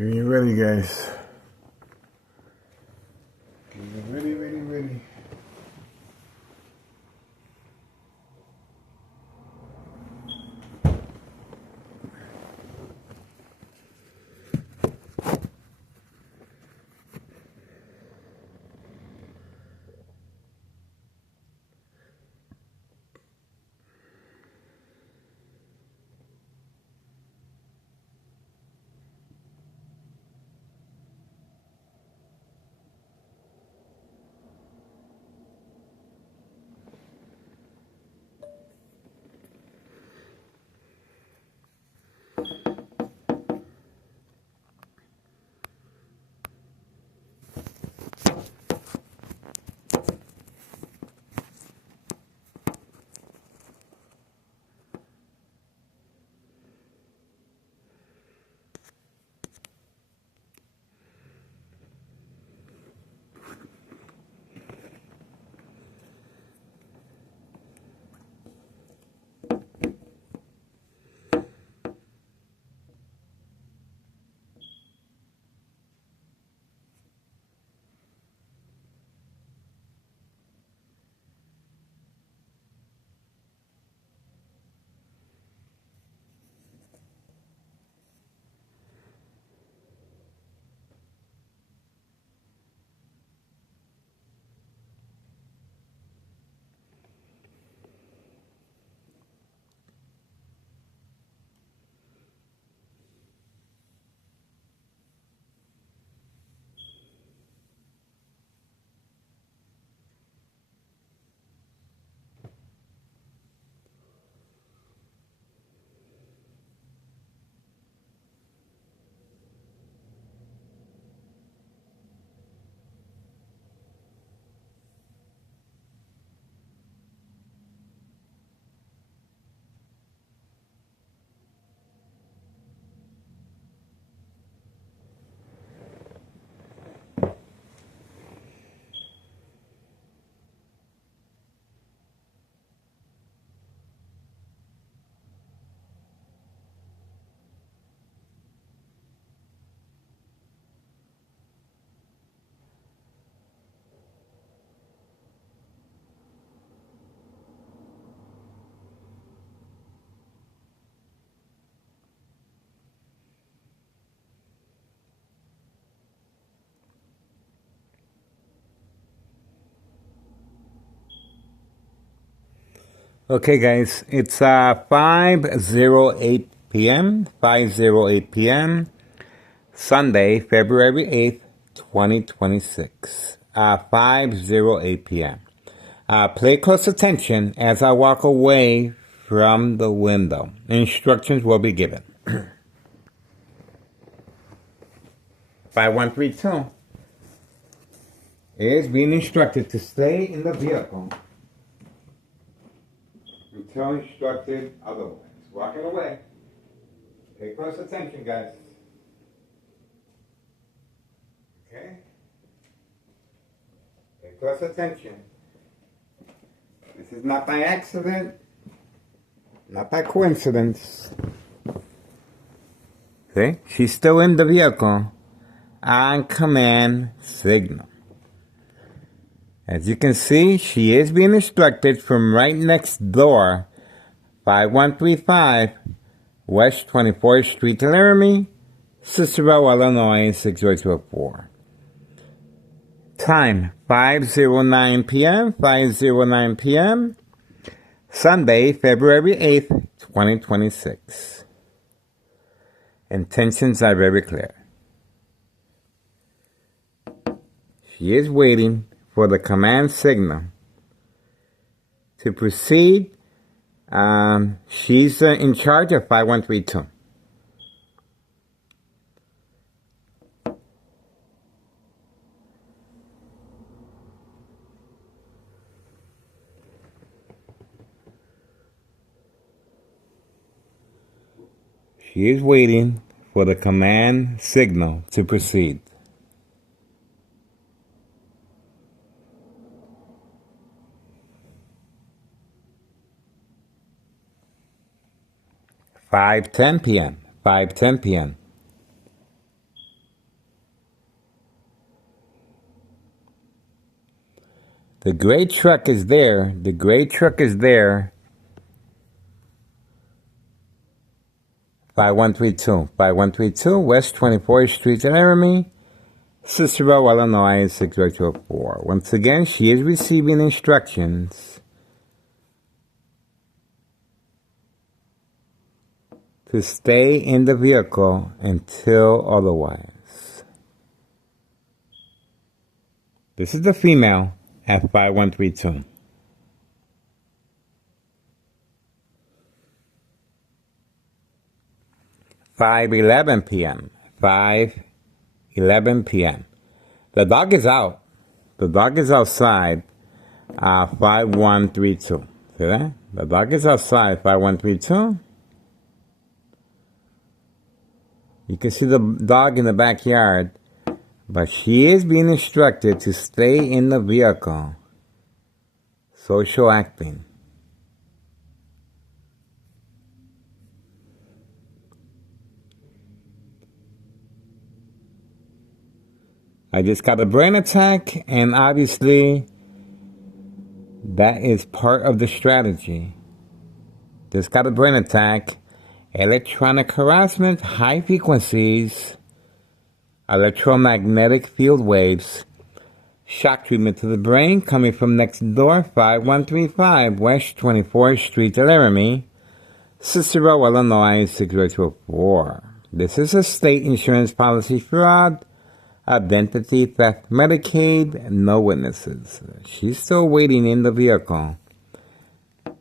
Getting you ready, guys. Getting you ready, ready, ready. Okay, guys, it's 5:08 p.m. 5:08 p.m. Sunday, February 8th, 2026. 5:08 p.m. Pay close attention as I walk away from the window. Instructions will be given. 5132 is being instructed to stay in the vehicle until instructed otherwise. Walking away. Pay close attention, guys. Okay? Pay close attention. This is not by accident, not by coincidence. See? She's still in the vehicle on command signal. As you can see, she is being instructed from right next door, 5135 West 24th Street, Laramie, Cicero, Illinois, 60204. Time, 5:09 p.m., 5:09 p.m., Sunday, February 8th, 2026. Intentions are very clear. She is waiting for the command signal to proceed. She's in charge of 5132. She is waiting for the command signal to proceed. Five ten p.m. 5:10 p.m. The gray truck is there. The gray truck is there. 5132 West 24th Street in Laramie, Cicero, Illinois 60204. Once again, she is receiving instructions to stay in the vehicle until otherwise. This is the female at 5132. 5:11 p.m. 5:11 p.m. The dog is out. The dog is outside. 5132. See that? The dog is outside. 5132. You can see the dog in the backyard, but she is being instructed to stay in the vehicle. Social acting. I just got a brain attack, and obviously that is part of the strategy. Just got a brain attack, electronic harassment, high frequencies, electromagnetic field waves, shock treatment to the brain coming from next door, 5135 West 24th Street, Laramie, Cicero, Illinois 60204. This is a state insurance policy fraud. Identity theft, Medicaid, no witnesses. She's still waiting in the vehicle.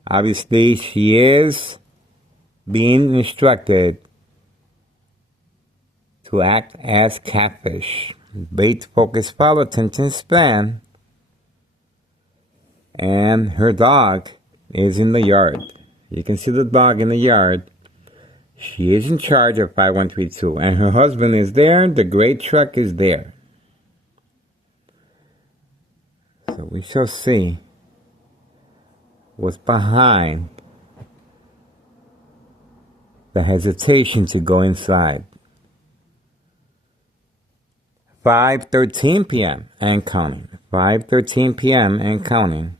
Obviously, she is being instructed to act as catfish. Bait, focus, follow, attention span. And her dog is in the yard. You can see the dog in the yard. She is in charge of 5132, and her husband is there. The gray truck is there. So we shall see what's behind the hesitation to go inside. 5:13 p.m. and counting. 5:13 p.m. and counting.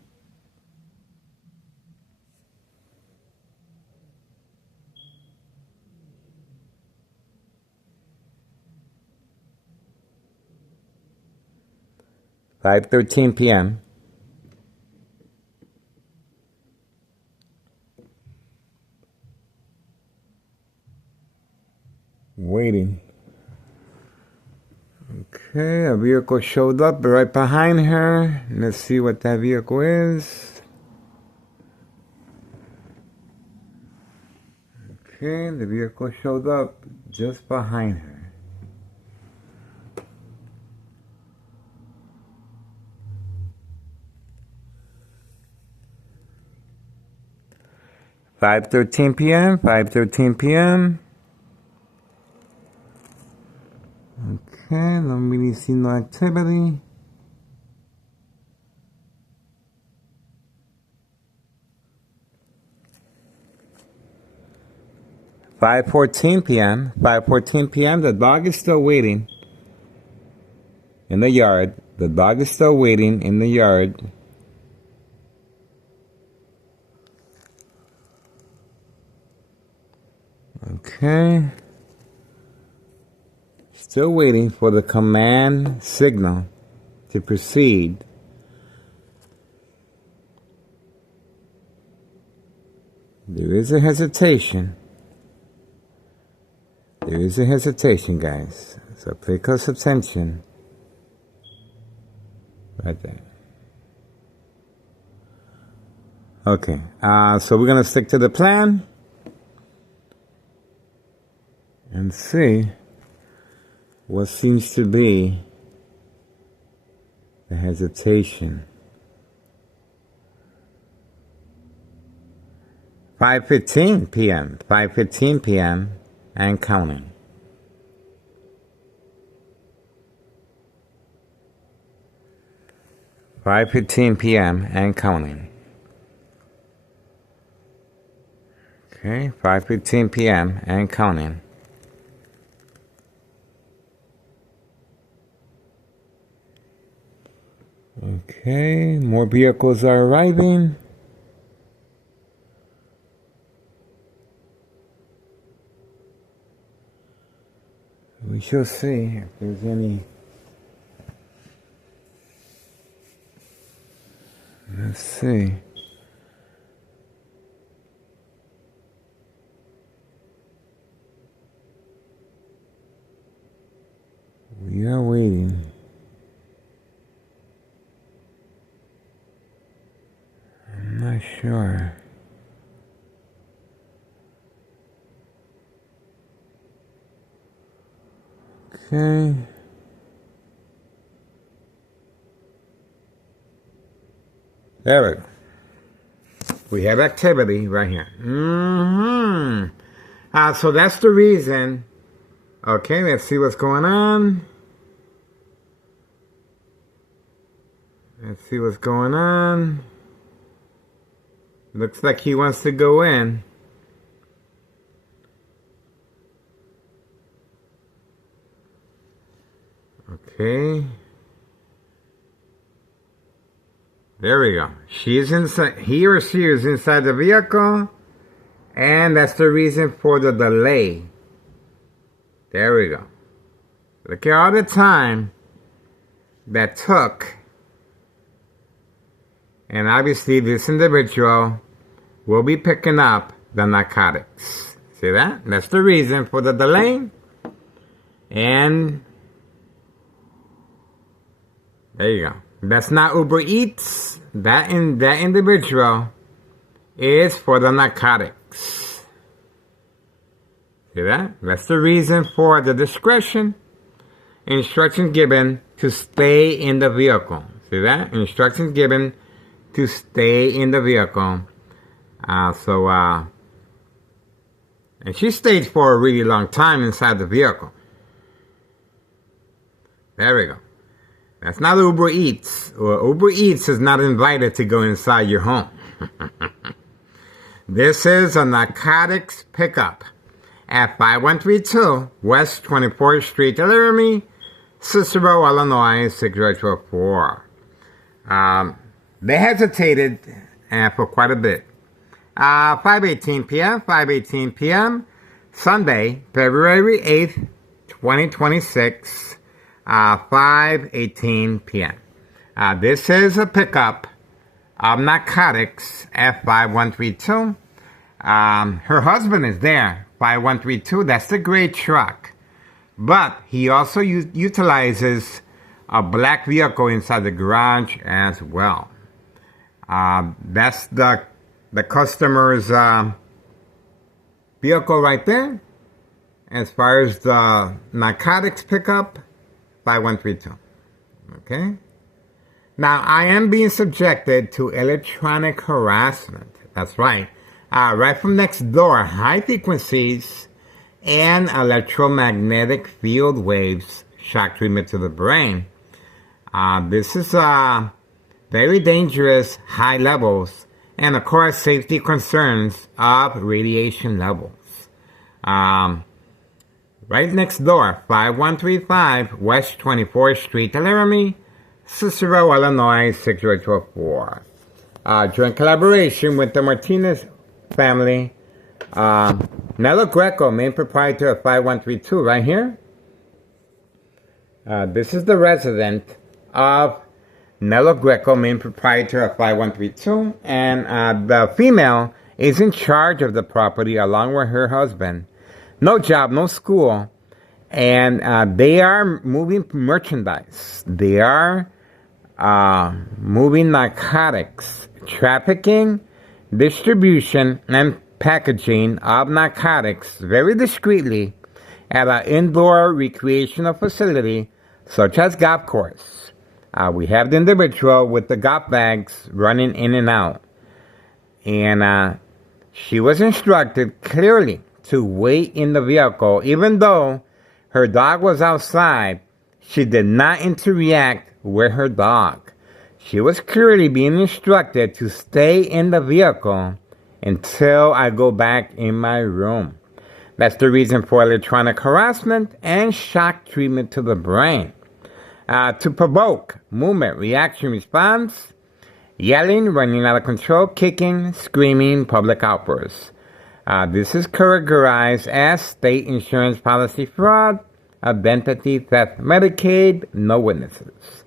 $5:13 p.m. Waiting. Okay, a vehicle showed up right behind her. Let's see what that vehicle is. Okay, the vehicle showed up just behind her. $5:13 p.m. 5:13 p.m. Okay, don't really see no activity. $5:14 p.m. 5:14 p.m. The dog is still waiting in the yard. The dog is still waiting in the yard. Okay. Still waiting for the command signal to proceed. There is a hesitation. There is a hesitation, guys. So pay close attention. Right there. Okay. So we're going to stick to the plan and see what seems to be the hesitation. 5:15 p.m. 5:15 p.m. and counting. $5:15 p.m. and counting. Okay, 5:15 p.m. and counting. Okay, more vehicles are arriving. We shall see if there's any. Let's see. We are waiting. I'm not sure. Okay. There we go. We have activity right here. So that's the reason. Okay, let's see what's going on. Let's see what's going on. Looks like he wants to go in. Okay. There we go. She's inside. He or she is inside the vehicle. And that's the reason for the delay. There we go. Look at all the time that took. And obviously this individual will be picking up the narcotics. See that? That's the reason for the delay. And there you go. That's not Uber Eats. That individual is for the narcotics. See that? That's the reason for the discretion. Instructions given to stay in the vehicle. See that? Instructions given to stay in the vehicle. And she stayed for a really long time inside the vehicle. There we go. That's not Uber Eats. Or Uber Eats is not invited to go inside your home. This is a narcotics pickup at 5132 West 24th Street, Laramie, Cicero, Illinois, 6024. They hesitated for quite a bit. 5:18 p.m., Sunday, February 8th, 2026, 5:18 p.m. This is a pickup of narcotics at 5132. Her husband is there, 5132. That's the gray truck. But he also utilizes a black vehicle inside the garage as well. That's the customer's vehicle right there. As far as the narcotics pickup, 5132. Okay? Now, I am being subjected to electronic harassment. That's right. Right from next door, high frequencies and electromagnetic field waves, shock treatment to the brain. This is very dangerous, high levels, and of course, safety concerns of radiation levels. Right next door, 5135 West 24th Street, Laramie, Cicero, Illinois, 6024. Joint collaboration with the Martinez family. Nello Greco, main proprietor of 5132, right here. This is the resident of Nello Greco, main proprietor of 5132. And the female is in charge of the property along with her husband. No job, no school. And they are moving merchandise. They are moving narcotics, trafficking, distribution, and packaging of narcotics very discreetly at an indoor recreational facility such as golf course. We have the individual with the golf bags running in and out. And she was instructed clearly to wait in the vehicle. Even though her dog was outside, she did not interact with her dog. She was clearly being instructed to stay in the vehicle until I go back in my room. That's the reason for electronic harassment and shock treatment to the brain. To provoke movement, reaction, response, yelling, running out of control, kicking, screaming, public outbursts. This is categorized as state insurance policy fraud, identity theft, Medicaid, no witnesses.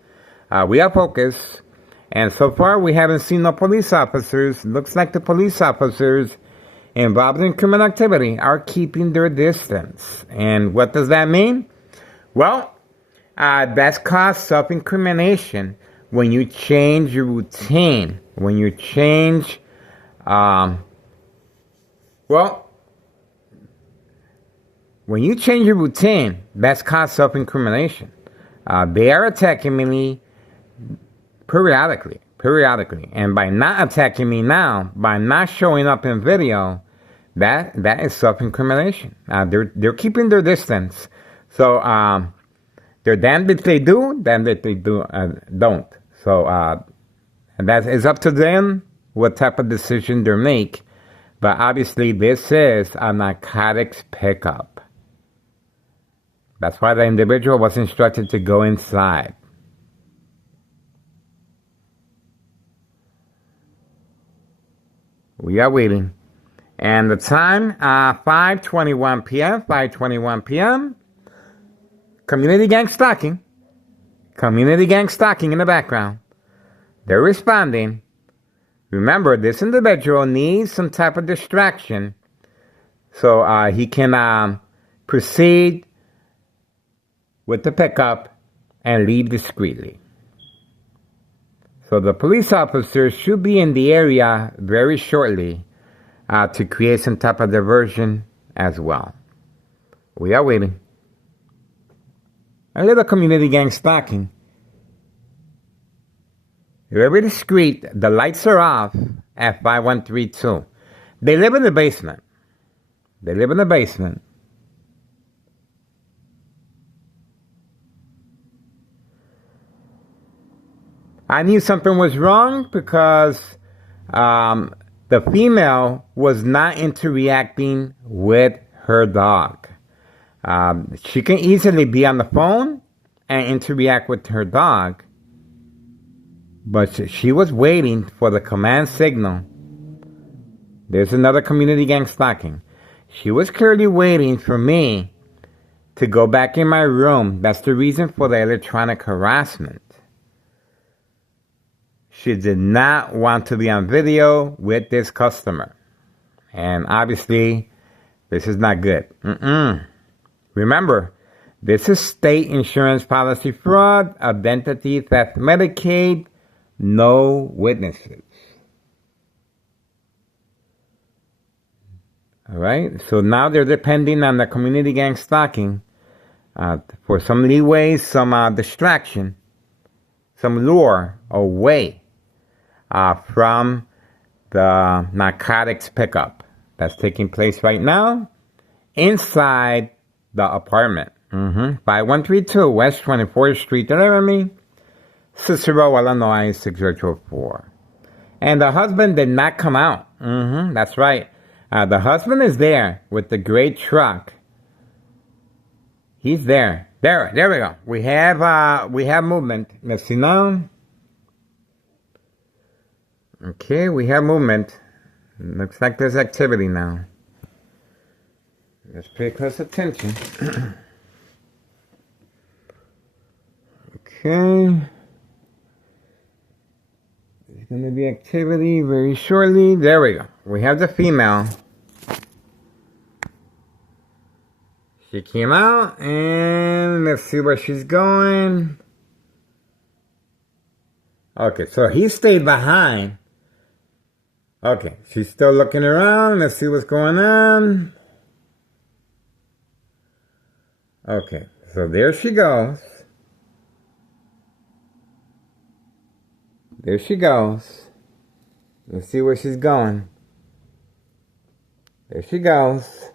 We are focused, and so far we haven't seen no police officers. Looks like the police officers involved in criminal activity are keeping their distance. And what does that mean? Well, that's called self-incrimination when you change your routine, when you change, when you change your routine, that's called self-incrimination. They are attacking me periodically. And by not attacking me now, by not showing up in video, that is self-incrimination. They're keeping their distance. So they're damned if they do, damned if they don't. So and that is up to them what type of decision they make. But obviously this is a narcotics pickup. That's why the individual was instructed to go inside. We are waiting. And the time, 5:21 p.m., 5:21 p.m. Community gang stalking in the background. They're responding. Remember, this individual needs some type of distraction so he can proceed with the pickup and leave discreetly. So the police officers should be in the area very shortly to create some type of diversion as well. We are waiting. A little community gang stalking. Very discreet. The lights are off at 5132. They live in the basement. I knew something was wrong because the female was not interacting with her dog. She can easily be on the phone and interact with her dog, but she was waiting for the command signal. There's another community gang stalking. She was clearly waiting for me to go back in my room. That's the reason for the electronic harassment. She did not want to be on video with this customer. And obviously, this is not good. Remember, this is state insurance policy fraud, identity theft, Medicaid, no witnesses. All right, so now they're depending on the community gang stalking for some leeway, some distraction, some lure away from the narcotics pickup that's taking place right now inside the apartment. 5132 West 24th Street, Laramie, Cicero, Illinois, 6004. And the husband did not come out. That's right. The husband is there with the gray truck. He's there. There we go. We have movement. Let's see now. Okay, we have movement. Looks like there's activity now. Let's pay close attention. Okay. There's going to be activity very shortly. There we go. We have the female. She came out, and let's see where she's going. Okay, so he stayed behind. Okay, she's still looking around. Let's see what's going on. Okay, so there she goes. There she goes. Let's see where she's going. There she goes.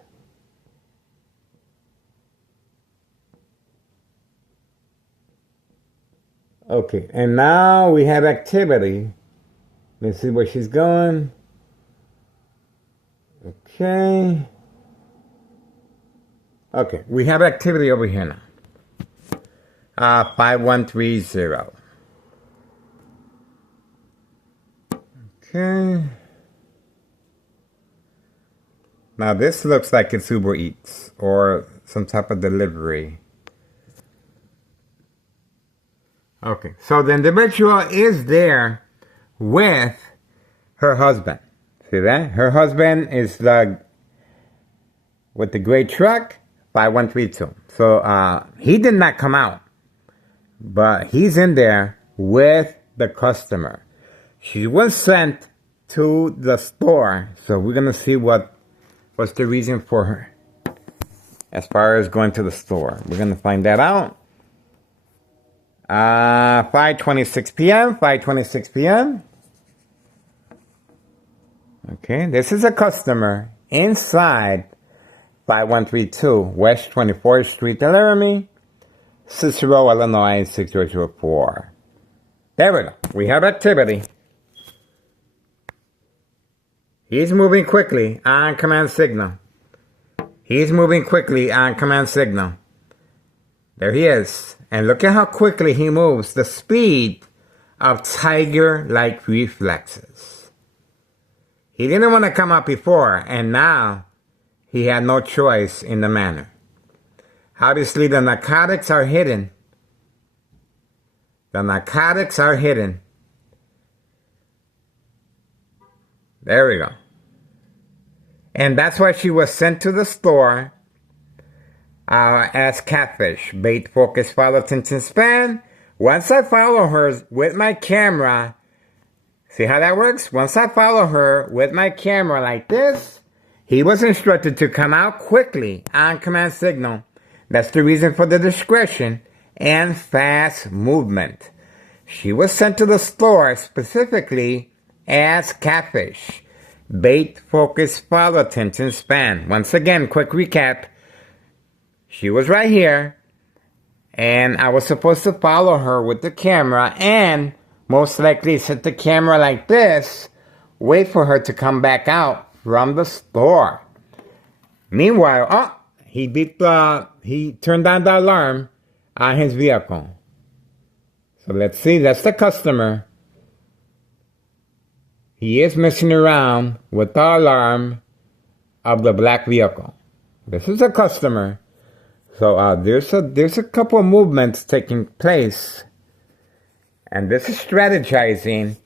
Okay, and now we have activity. Let's see where she's going. Okay. Okay, we have activity over here now. 5130. Okay. Now this looks like it's Uber Eats or some type of delivery. Okay, so the individual is there with her husband. See that? Her husband is with the gray truck, 5132. So he did not come out, but he's in there with the customer. She was sent to the store, so we're gonna see what's the reason for her as far as going to the store. We're gonna find that out. 5:26 p.m. 5:26 p.m. Okay, this is a customer inside 5132 West 24th Street, Laramie, Cicero, Illinois 6004. There we go. We have activity. He's moving quickly on command signal. He's moving quickly on command signal. There he is. And look at how quickly he moves. The speed of tiger-like reflexes. He didn't want to come out before, and now he had no choice in the manner. Obviously, the narcotics are hidden. The narcotics are hidden. There we go. And that's why she was sent to the store as catfish. Bait, focus, follow, attention span. Once I follow her with my camera, see how that works? Once I follow her with my camera like this, he was instructed to come out quickly on command signal. That's the reason for the discretion and fast movement. She was sent to the store specifically as catfish. Bait, focus, follow, attention span. Once again, quick recap. She was right here, and I was supposed to follow her with the camera and most likely set the camera like this, wait for her to come back out from the store. Meanwhile, he turned on the alarm on his vehicle. So let's see, that's the customer. He is messing around with the alarm of the black vehicle. This is a customer. So there's a couple of movements taking place. And this is strategizing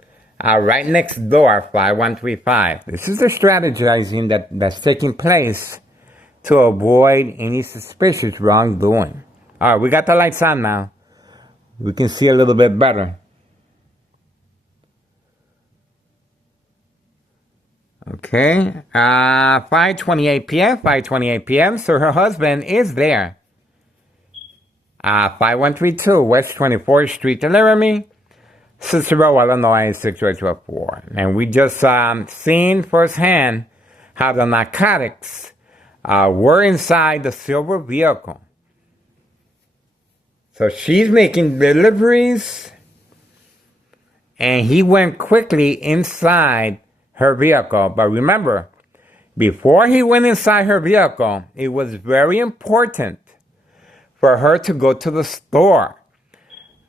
right next door, 5135. This is the strategizing that's taking place to avoid any suspicious wrongdoing. All right, we got the lights on now. We can see a little bit better. Okay, 5:28 p.m., 5:28 p.m. So her husband is there. 5132 West 24th Street, Laramie, Cicero, Illinois 6004. And we just seen firsthand how the narcotics were inside the silver vehicle. So she's making deliveries, and he went quickly inside her vehicle. But remember, before he went inside her vehicle, it was very important for her to go to the store.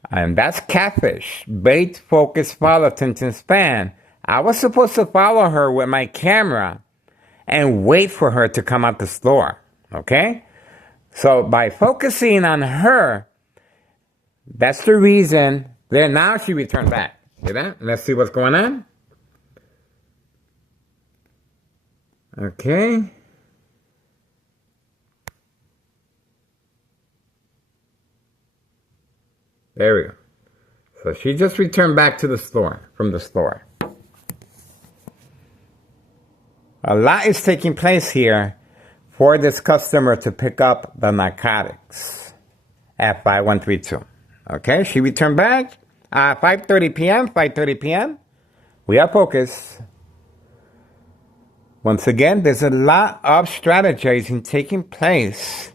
And that's catfish. Bait, focus, follow, attention span. I was supposed to follow her with my camera and wait for her to come out the store. Okay? So by focusing on her, that's the reason. Then now she returned back. See that? Let's see what's going on. Okay. There we go. So she just returned back to the store, from the store. A lot is taking place here for this customer to pick up the narcotics at 5132. Okay, she returned back. 5:30 p.m., 5:30 p.m. We are focused. Once again, there's a lot of strategizing taking place.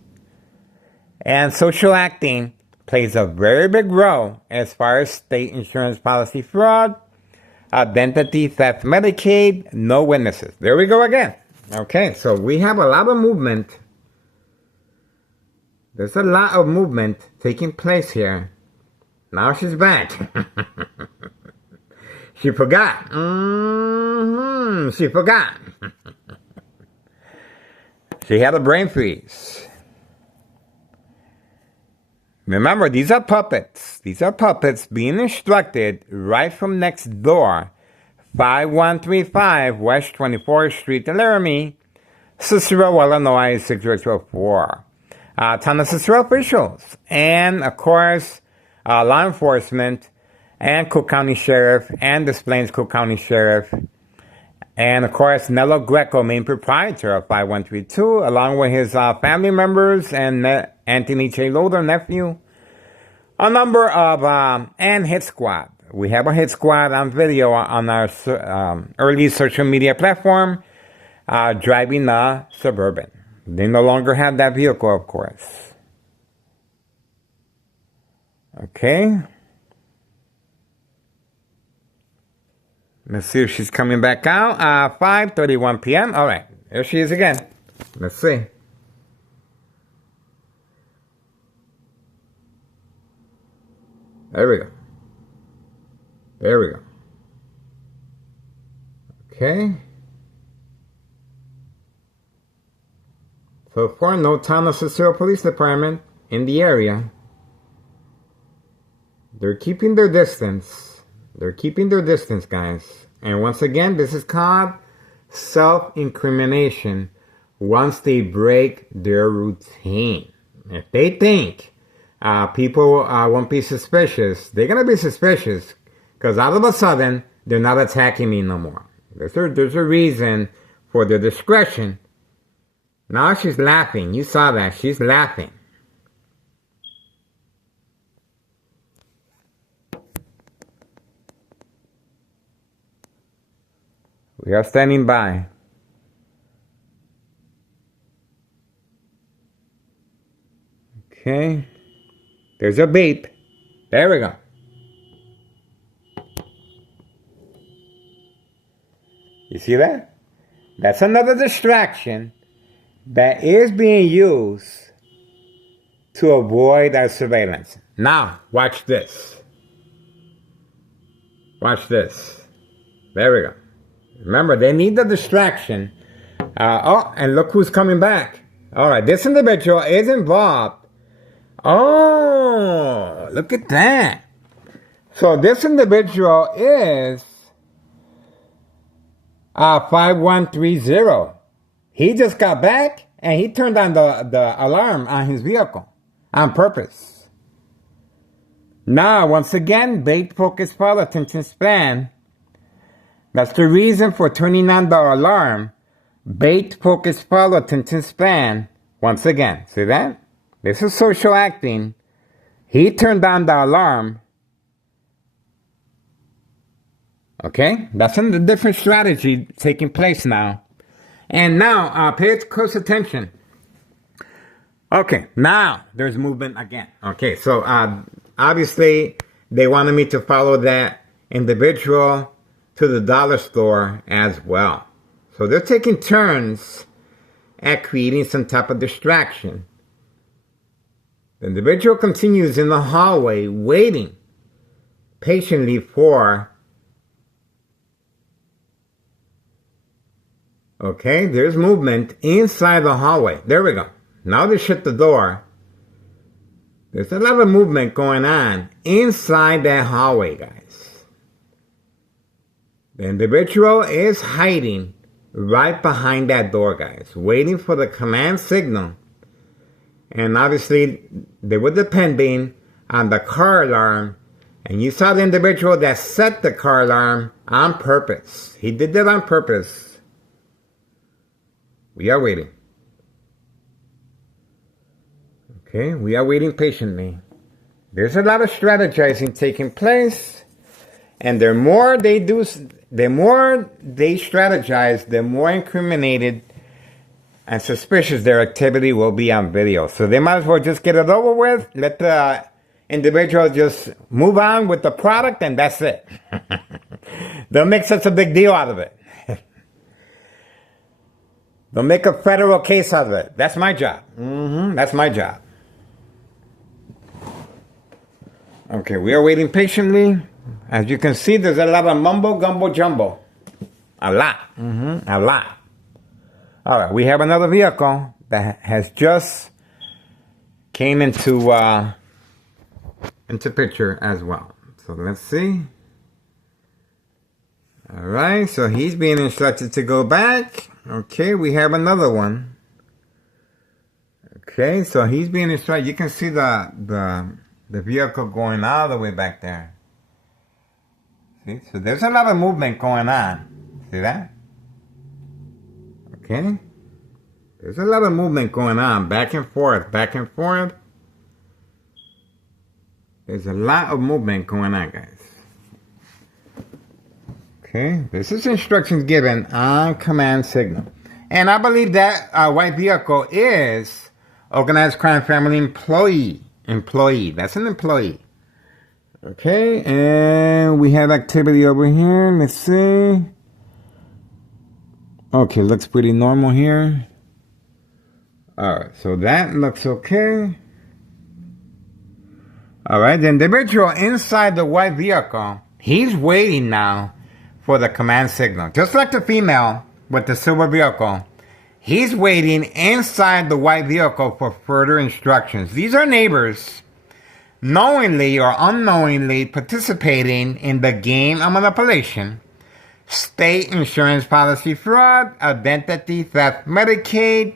And social acting plays a very big role as far as state insurance policy fraud, identity theft, Medicaid, no witnesses. There we go again. Okay, so we have a lot of movement. There's a lot of movement taking place here. Now she's back. She forgot. She forgot. She had a brain freeze. Remember, these are puppets. These are puppets being instructed right from next door. 5135 West 24th Street, Laramie, Cicero, Illinois, 60204. Ton of Cicero officials. And, of course, law enforcement and Cook County Sheriff and Des Plaines Cook County Sheriff. And, of course, Nello Greco, main proprietor of 5132, along with his family members and Anthony J. Loader, nephew. A number of, and hit squad. We have a hit squad on video on our early social media platform driving the Suburban. They no longer have that vehicle, of course. Okay. Let's see if she's coming back out. 5:31 p.m. All right. There she is again. Let's see. There we go. There we go. Okay. So far, no town of Cicero Police Department in the area. They're keeping their distance. They're keeping their distance, guys. And once again, this is called self-incrimination once they break their routine. If they think people won't be suspicious, they're going to be suspicious because all of a sudden, they're not attacking me no more. There's a reason for their discretion. Now she's laughing. You saw that. She's laughing. We are standing by. Okay. There's a beep. There we go. You see that? That's another distraction that is being used to avoid our surveillance. Now, watch this. Watch this. There we go. Remember, they need the distraction. Oh, and look who's coming back. All right, this individual is involved. Oh, look at that. So this individual is 5130. He just got back and he turned on the alarm on his vehicle on purpose. Now, once again, bait, focus, follow, attention span. That's the reason for turning on the alarm. Bait, focus, follow, attention span. Once again, see that? This is social acting. He turned on the alarm. Okay? That's a different strategy taking place now. And now, pay close attention. Okay, now there's movement again. Okay, so obviously they wanted me to follow that individual to the dollar store as well. So they're taking turns at creating some type of distraction. The individual continues in the hallway waiting patiently for... Okay, there's movement inside the hallway. There we go. Now they shut the door. There's a lot of movement going on inside that hallway, guys. The individual is hiding right behind that door, guys, waiting for the command signal. And obviously, they were depending on the car alarm. And you saw the individual that set the car alarm on purpose. He did that on purpose. We are waiting. Okay, we are waiting patiently. There's a lot of strategizing taking place. And the more they strategize, the more incriminated and suspicious their activity will be on video. So they might as well just get it over with, let the individual just move on with the product, and that's it. Don't make such a big deal out of it. Don't make a federal case out of it. That's my job. That's my job. Okay, we are waiting patiently. As you can see, there's a lot of mumbo gumbo jumbo. A lot. A lot. All right, we have another vehicle that has just came into picture as well. So let's see. All right, so he's being instructed to go back. Okay, we have another one. Okay, so he's being instructed. You can see the vehicle going all the way back there. See, so there's a lot of movement going on. See that? Okay. There's a lot of movement going on, back and forth, back and forth. There's a lot of movement going on, guys. Okay, this is instructions given on command signal. And I believe that white vehicle is organized crime family employee. That's an employee. Okay, and we have activity over here. Let's see. Okay, looks pretty normal here. Alright, so that looks okay. Alright, the individual inside the white vehicle, he's waiting now for the command signal. Just like the female with the silver vehicle, he's waiting inside the white vehicle for further instructions. These are neighbors knowingly or unknowingly participating in the game of manipulation, state insurance policy fraud, identity theft, Medicaid,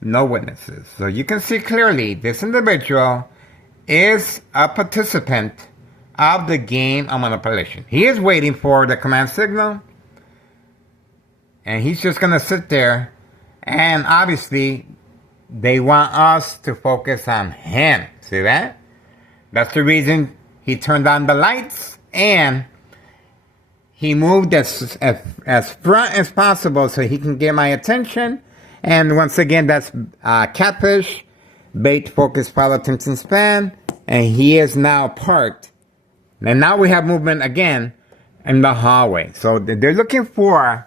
no witnesses. So you can see clearly this individual is a participant of the game of manipulation. He is waiting for the command signal, and he's just going to sit there, and obviously they want us to focus on him. See that? That's the reason he turned on the lights, and he moved as front as possible so he can get my attention. And once again, that's catfish, bait, focus, follow, attention span, and he is now parked. And now we have movement again in the hallway. So they're looking for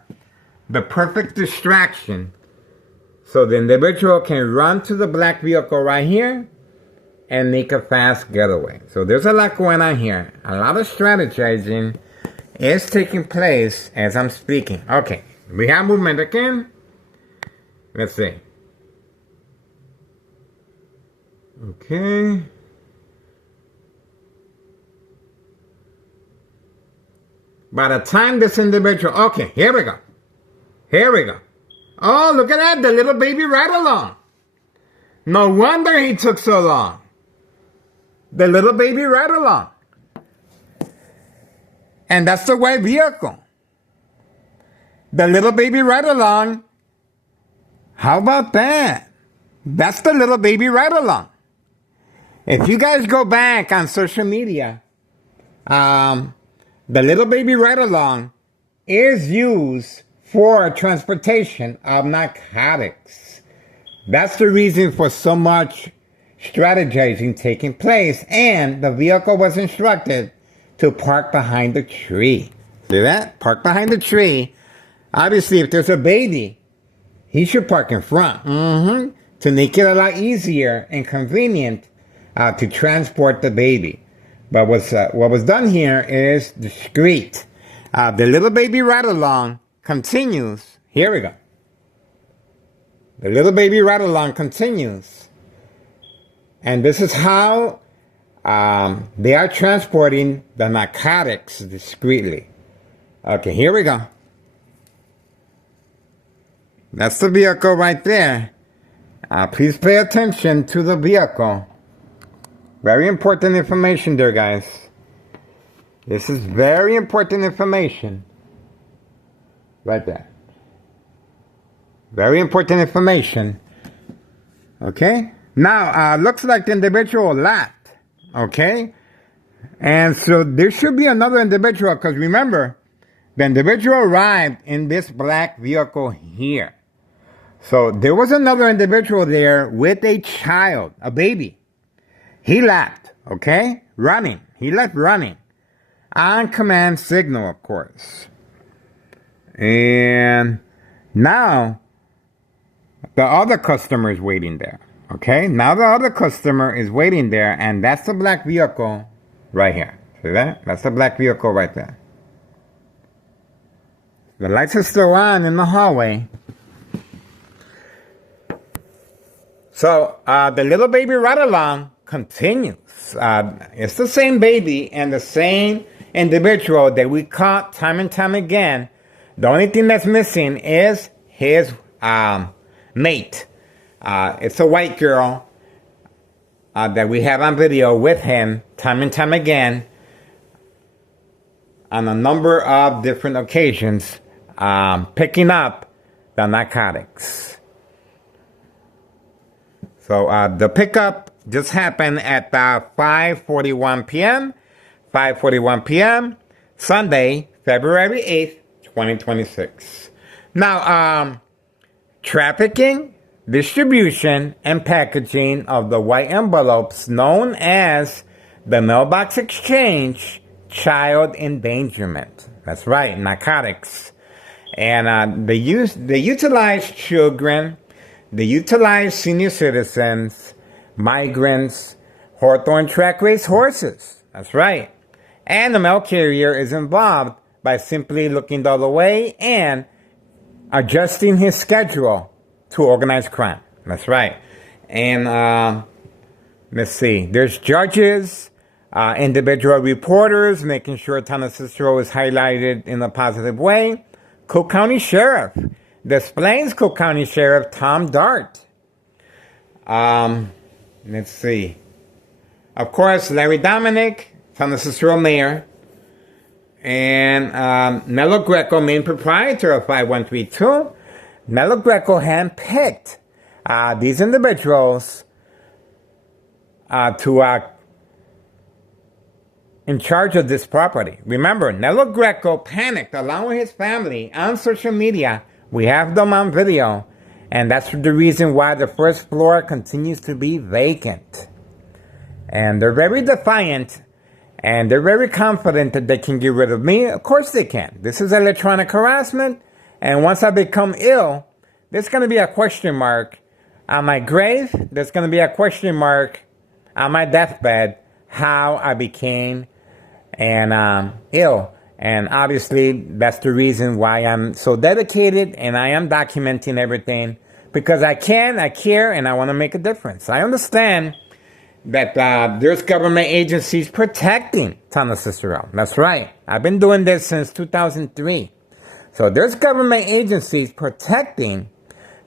the perfect distraction so the individual can run to the black vehicle right here and make a fast getaway. So there's a lot going on here. A lot of strategizing is taking place as I'm speaking. Okay, we have movement again. Let's see. Okay. By the time this individual... Okay, here we go. Here we go. Oh, look at that. The little baby right along. No wonder he took so long. The little baby right along. And that's the white vehicle. The little baby right along. How about that? That's the little baby right along. If you guys go back on social media, the little baby right along is used for transportation of narcotics. That's the reason for so much strategizing taking place. And the vehicle was instructed to park behind the tree. See that? Park behind the tree. Obviously, if there's a baby, he should park in front. To make it a lot easier and convenient to transport the baby. But what was done here is discreet. The little baby ride along continues. Here we go. The little baby ride along continues. And this is how they are transporting the narcotics discreetly. Okay, here we go. That's the vehicle right there. Please pay attention to the vehicle. Very important information there, guys. This is very important information. Right there. Very important information. Okay? Now, looks like the individual left. Okay? And so there should be another individual, because remember, the individual arrived in this black vehicle here. So there was another individual there with a child, a baby. He left, okay? Running. He left running. On command signal, of course. And now the other customer is waiting there. Okay? Now the other customer is waiting there, and that's the black vehicle right here. See that? That's a black vehicle right there. The lights are still on in the hallway. So the little baby ride-along continues. It's the same baby and the same individual that we caught time and time again. The only thing that's missing is his mate. It's a white girl that we have on video with him time and time again on a number of different occasions, picking up the narcotics. So the pickup just happened at 5:41 p.m. 5:41 p.m. Sunday, February 8th, 2026. Now, trafficking, distribution, and packaging of the white envelopes known as the mailbox exchange, child endangerment. That's right, narcotics. And they utilize children. They utilize senior citizens, migrants, Hawthorne track race horses. That's right. And the mail carrier is involved by simply looking the other way and adjusting his schedule to organized crime. That's right. And let's see. There's judges, individual reporters, making sure Town Cicero is highlighted in a positive way. Cook County Sheriff. Des Plaines Cook County Sheriff Tom Dart. Let's see. Of course, Larry Dominic, Town Cicero Mayor, and Nello Greco, main proprietor of 5132. Nello Greco handpicked these individuals to in charge of this property. Remember, Nello Greco panicked along with his family on social media. We have them on video, and that's the reason why the first floor continues to be vacant. And they're very defiant, and they're very confident that they can get rid of me. Of course they can. This is electronic harassment, and once I become ill, there's going to be a question mark on my grave. There's going to be a question mark on my deathbed how I became ill. And obviously, that's the reason why I'm so dedicated and I am documenting everything. Because I care, and I want to make a difference. I understand that there's government agencies protecting Town Cicero. That's right. I've been doing this since 2003. So there's government agencies protecting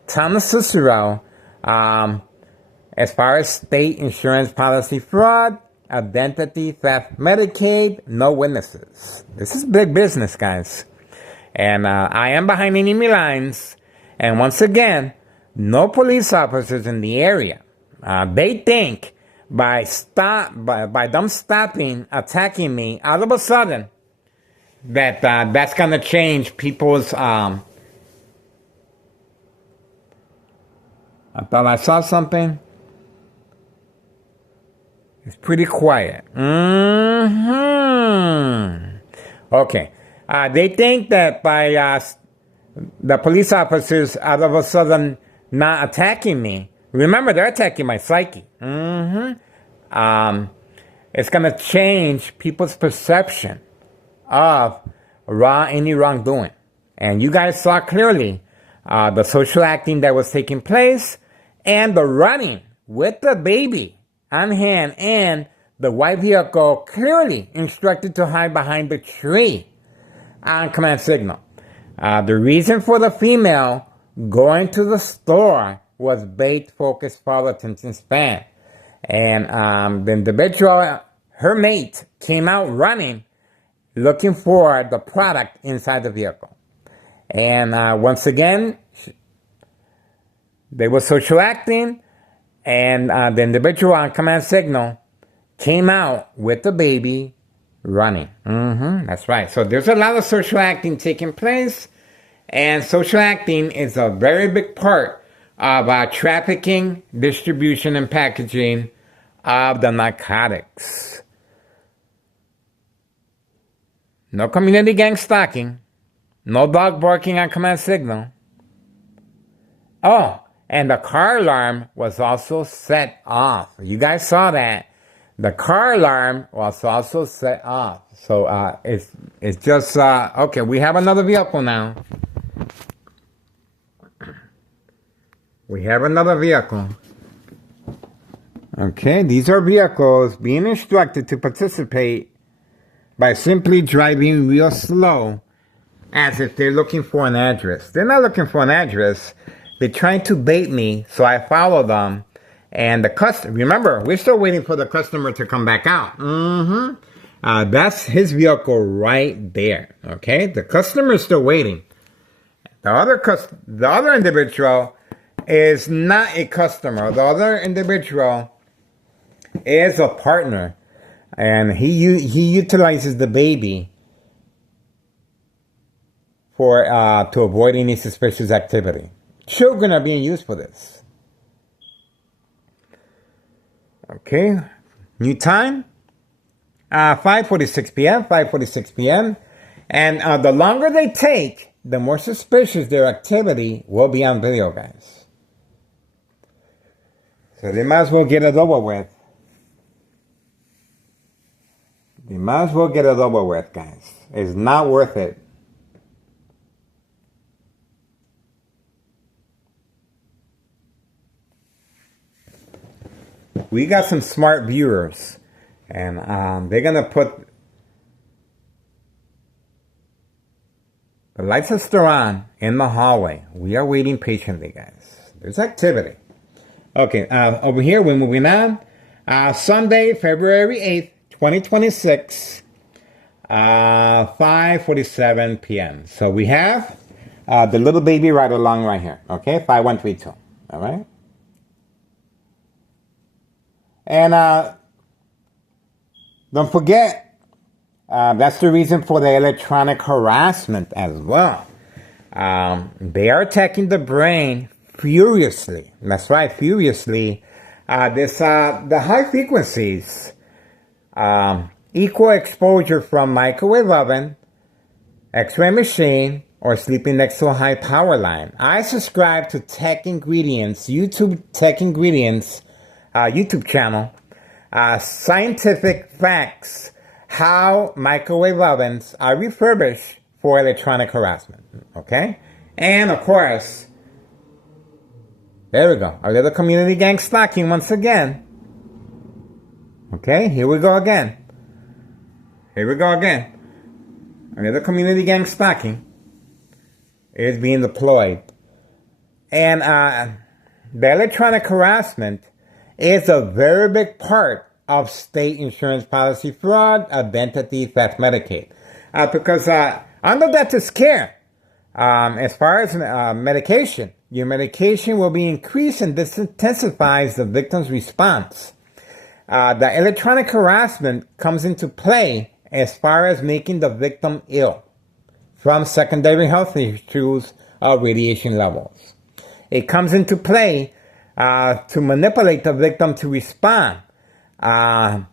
Town Cicero as far as state insurance policy fraud, identity theft, Medicaid, no witnesses. This is big business, guys. And I am behind enemy lines. And once again, no police officers in the area. They think by them stopping, attacking me, all of a sudden, that that's going to change people's... I thought I saw something. It's pretty quiet. Okay. They think that by the police officers all of a sudden not attacking me, remember, they're attacking my psyche. It's going to change people's perception of any wrongdoing. And you guys saw clearly the social acting that was taking place and the running with the baby on hand and the white vehicle clearly instructed to hide behind the tree on command signal. The reason for the female going to the store was bait focused for attention span. And the individual, her mate, came out running looking for the product inside the vehicle. And once again, they were social acting. And the individual on command signal came out with the baby running. That's right. So there's a lot of social acting taking place. And social acting is a very big part of trafficking, distribution, and packaging of the narcotics. No community gang stalking. No dog barking on command signal. Oh, and the car alarm was also set off. You guys saw that. The car alarm was also set off. So it's just okay. We have another vehicle now. We have another vehicle. Okay, these are vehicles being instructed to participate by simply driving real slow, as if they're looking for an address. They're not looking for an address. They're trying to bait me, so I follow them. And the customer, remember, we're still waiting for the customer to come back out. That's his vehicle right there. Okay, the customer is still waiting. The other individual is not a customer. The other individual is a partner, and he utilizes the baby for to avoid any suspicious activity. Children are being used for this. Okay, new time, 5:46 p.m., 5:46 p.m. And the longer they take, the more suspicious their activity will be on video, guys. So they might as well get it over with. They might as well get it over with, guys. It's not worth it. We got some smart viewers, and they're going to put the lights are still on in the hallway. We are waiting patiently, guys. There's activity. Okay, over here, we're moving on. Sunday, February 8th, 2026, 5:47 p.m. So we have the little baby right along right here. Okay, 5132. All right. And don't forget, that's the reason for the electronic harassment as well. They are attacking the brain furiously. That's right, furiously. The high frequencies, equal exposure from microwave oven, X-ray machine, or sleeping next to a high power line. I subscribe to Tech Ingredients, YouTube Tech Ingredients, YouTube channel, Scientific Facts, how microwave ovens are refurbished for electronic harassment. Okay? And of course, there we go. A little community gang stalking once again. Okay, here we go again. Here we go again. Another community gang stalking is being deployed. And the electronic harassment is a very big part of state insurance policy fraud, identity theft, Medicaid. Because under that is care. As far as medication, your medication will be increased, and this intensifies the victim's response. The electronic harassment comes into play as far as making the victim ill from secondary health issues of radiation levels. It comes into play to manipulate the victim to respond.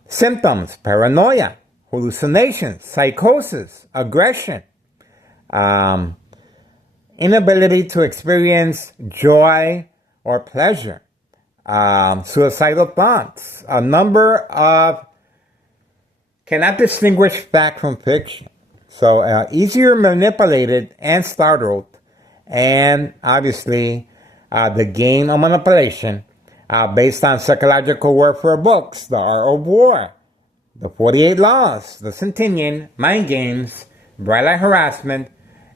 Symptoms: paranoia, hallucinations, psychosis, aggression, inability to experience joy or pleasure, suicidal thoughts, a number of cannot distinguish fact from fiction. So easier manipulated and startled, and obviously the game of manipulation based on psychological warfare books, the Art of War, the 48 Laws, the Centennial, Mind Games, Bright Light Harassment,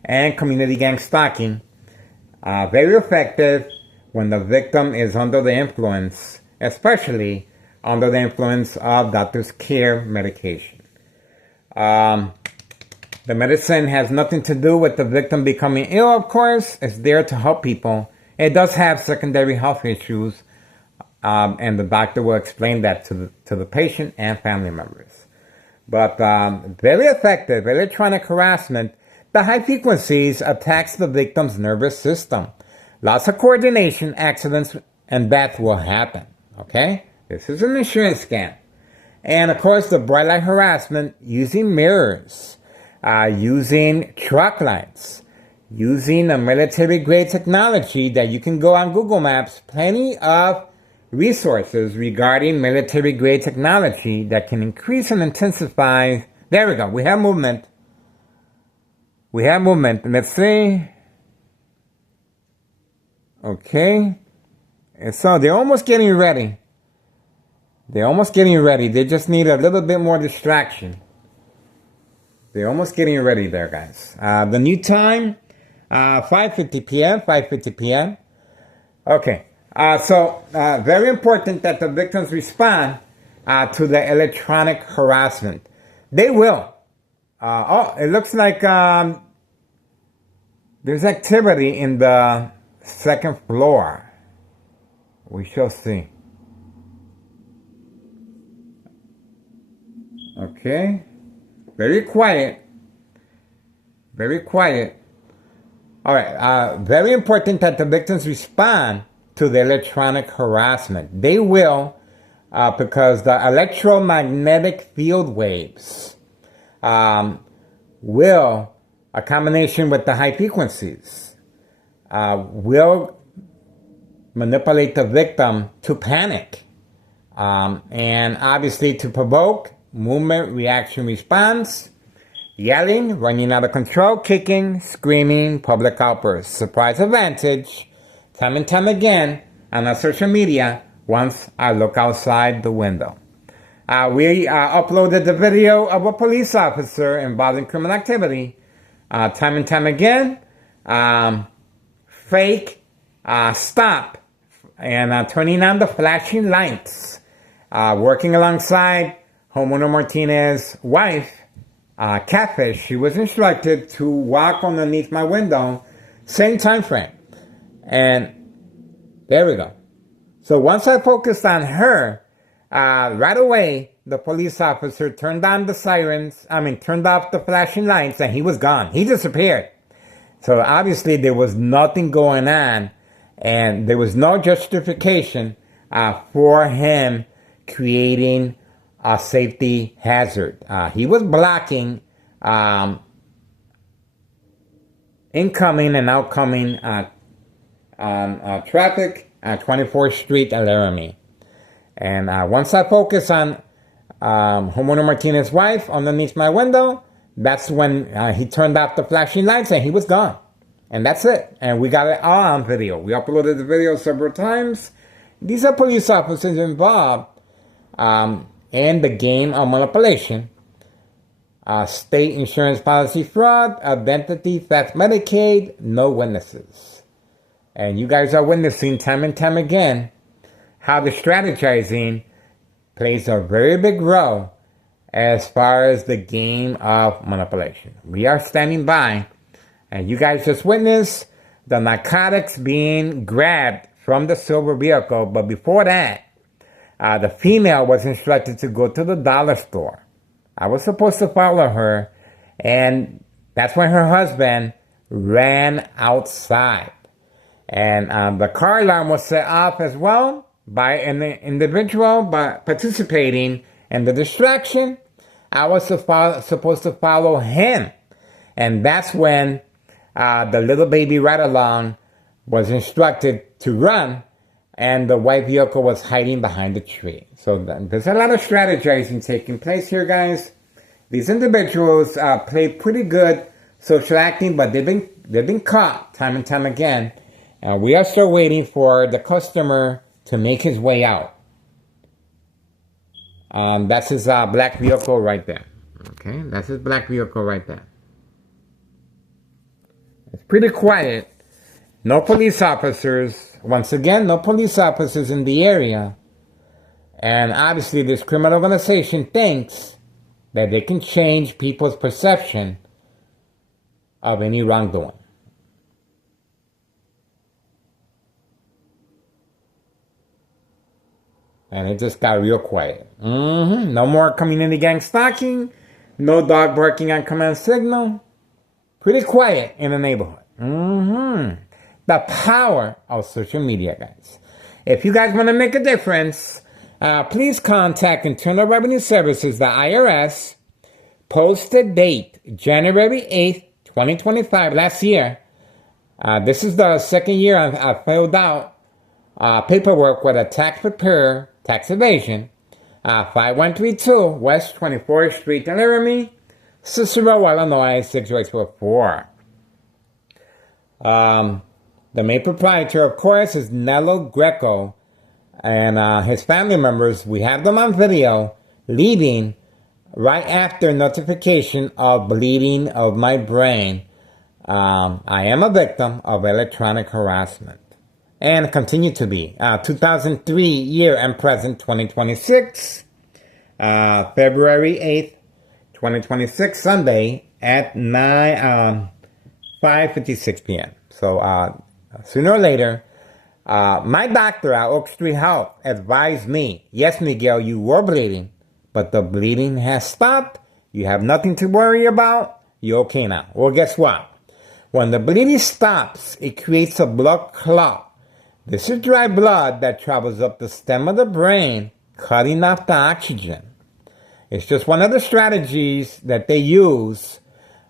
and Community Gang Stalking. Very effective when the victim is under the influence, especially under the influence of doctor's care medication. The medicine has nothing to do with the victim becoming ill, of course. It's there to help people. It does have secondary health issues, and the doctor will explain that to the patient and family members. But very effective electronic harassment. The high frequencies attacks the victim's nervous system. Loss of coordination, accidents, and death will happen. Okay? This is an insurance scam. And of course, the bright light harassment using mirrors, using truck lights, using a military grade technology that you can go on Google Maps. Plenty of resources regarding military-grade technology that can increase and intensify. There we go. We have movement. We have movement. Let's see. Okay. And so they're almost getting ready. They're almost getting ready. They just need a little bit more distraction. They're almost getting ready there, guys. The new time, 5:50 p.m., 5:50 p.m. Okay. So very important that the victims respond to the electronic harassment. They will. It looks like there's activity in the second floor. We shall see. Okay. Very quiet. Very quiet. All right. Very important that the victims respond to the electronic harassment. They will, because the electromagnetic field waves will, a combination with the high frequencies, will manipulate the victim to panic, and obviously to provoke movement, reaction, response, yelling, running out of control, kicking, screaming, public outbursts, surprise advantage, time and time again on our social media once I look outside the window. We uploaded the video of a police officer involved in criminal activity, time and time again, fake, stop, and turning on the flashing lights, working alongside homeowner Martinez's wife, Catfish. She was instructed to walk underneath my window, same time frame. And there we go. So once I focused on her, right away, the police officer turned on the sirens, turned off the flashing lights, and he was gone. He disappeared. So obviously there was nothing going on, and there was no justification for him creating a safety hazard. He was blocking incoming and outcoming traffic at 24th Street at Laramie. And once I focus on homeowner Martinez's wife underneath my window, that's when he turned off the flashing lights and he was gone. And that's it. And we got it all on video. We uploaded the video several times. These are police officers involved in the game of manipulation, state insurance policy fraud, identity theft, Medicaid, no witnesses. And you guys are witnessing time and time again how the strategizing plays a very big role as far as the game of manipulation. We are standing by, and you guys just witnessed the narcotics being grabbed from the silver vehicle. But before that, the female was instructed to go to the dollar store. I was supposed to follow her, and that's when her husband ran outside. And the car alarm was set off as well by an individual participating in the distraction. I was supposed to follow him. And that's when the little baby ride-along was instructed to run, and the white vehicle was hiding behind the tree. So there's a lot of strategizing taking place here, guys. These individuals played pretty good social acting, but they've been caught time and time again. We are still waiting for the customer to make his way out. That's his black vehicle right there. Okay, that's his black vehicle right there. It's pretty quiet. No police officers. Once again, no police officers in the area. And obviously this criminal organization thinks that they can change people's perception of any wrongdoing. And it just got real quiet. No more community gang stalking. No dog barking on command signal. Pretty quiet in the neighborhood. The power of social media, guys. If you guys want to make a difference, please contact Internal Revenue Services, the IRS. Posted date, January 8th, 2025, last year. This is the second year I filled out paperwork with a tax preparer, tax evasion, 5132 West 24th Street in Laramie, Cicero, Illinois, 60844. The main proprietor, of course, is Nello Greco, and his family members, we have them on video, leaving right after notification of bleeding of my brain. I am a victim of electronic harassment and continue to be. 2003 year and present 2026, February 8th, 2026, Sunday at 5:56 p.m. So sooner or later, my doctor at Oak Street Health advised me, yes, Miguel, you were bleeding, but the bleeding has stopped. You have nothing to worry about. You're okay now. Well, guess what? When the bleeding stops, it creates a blood clot. This is dry blood that travels up the stem of the brain, cutting off the oxygen. It's just one of the strategies that they use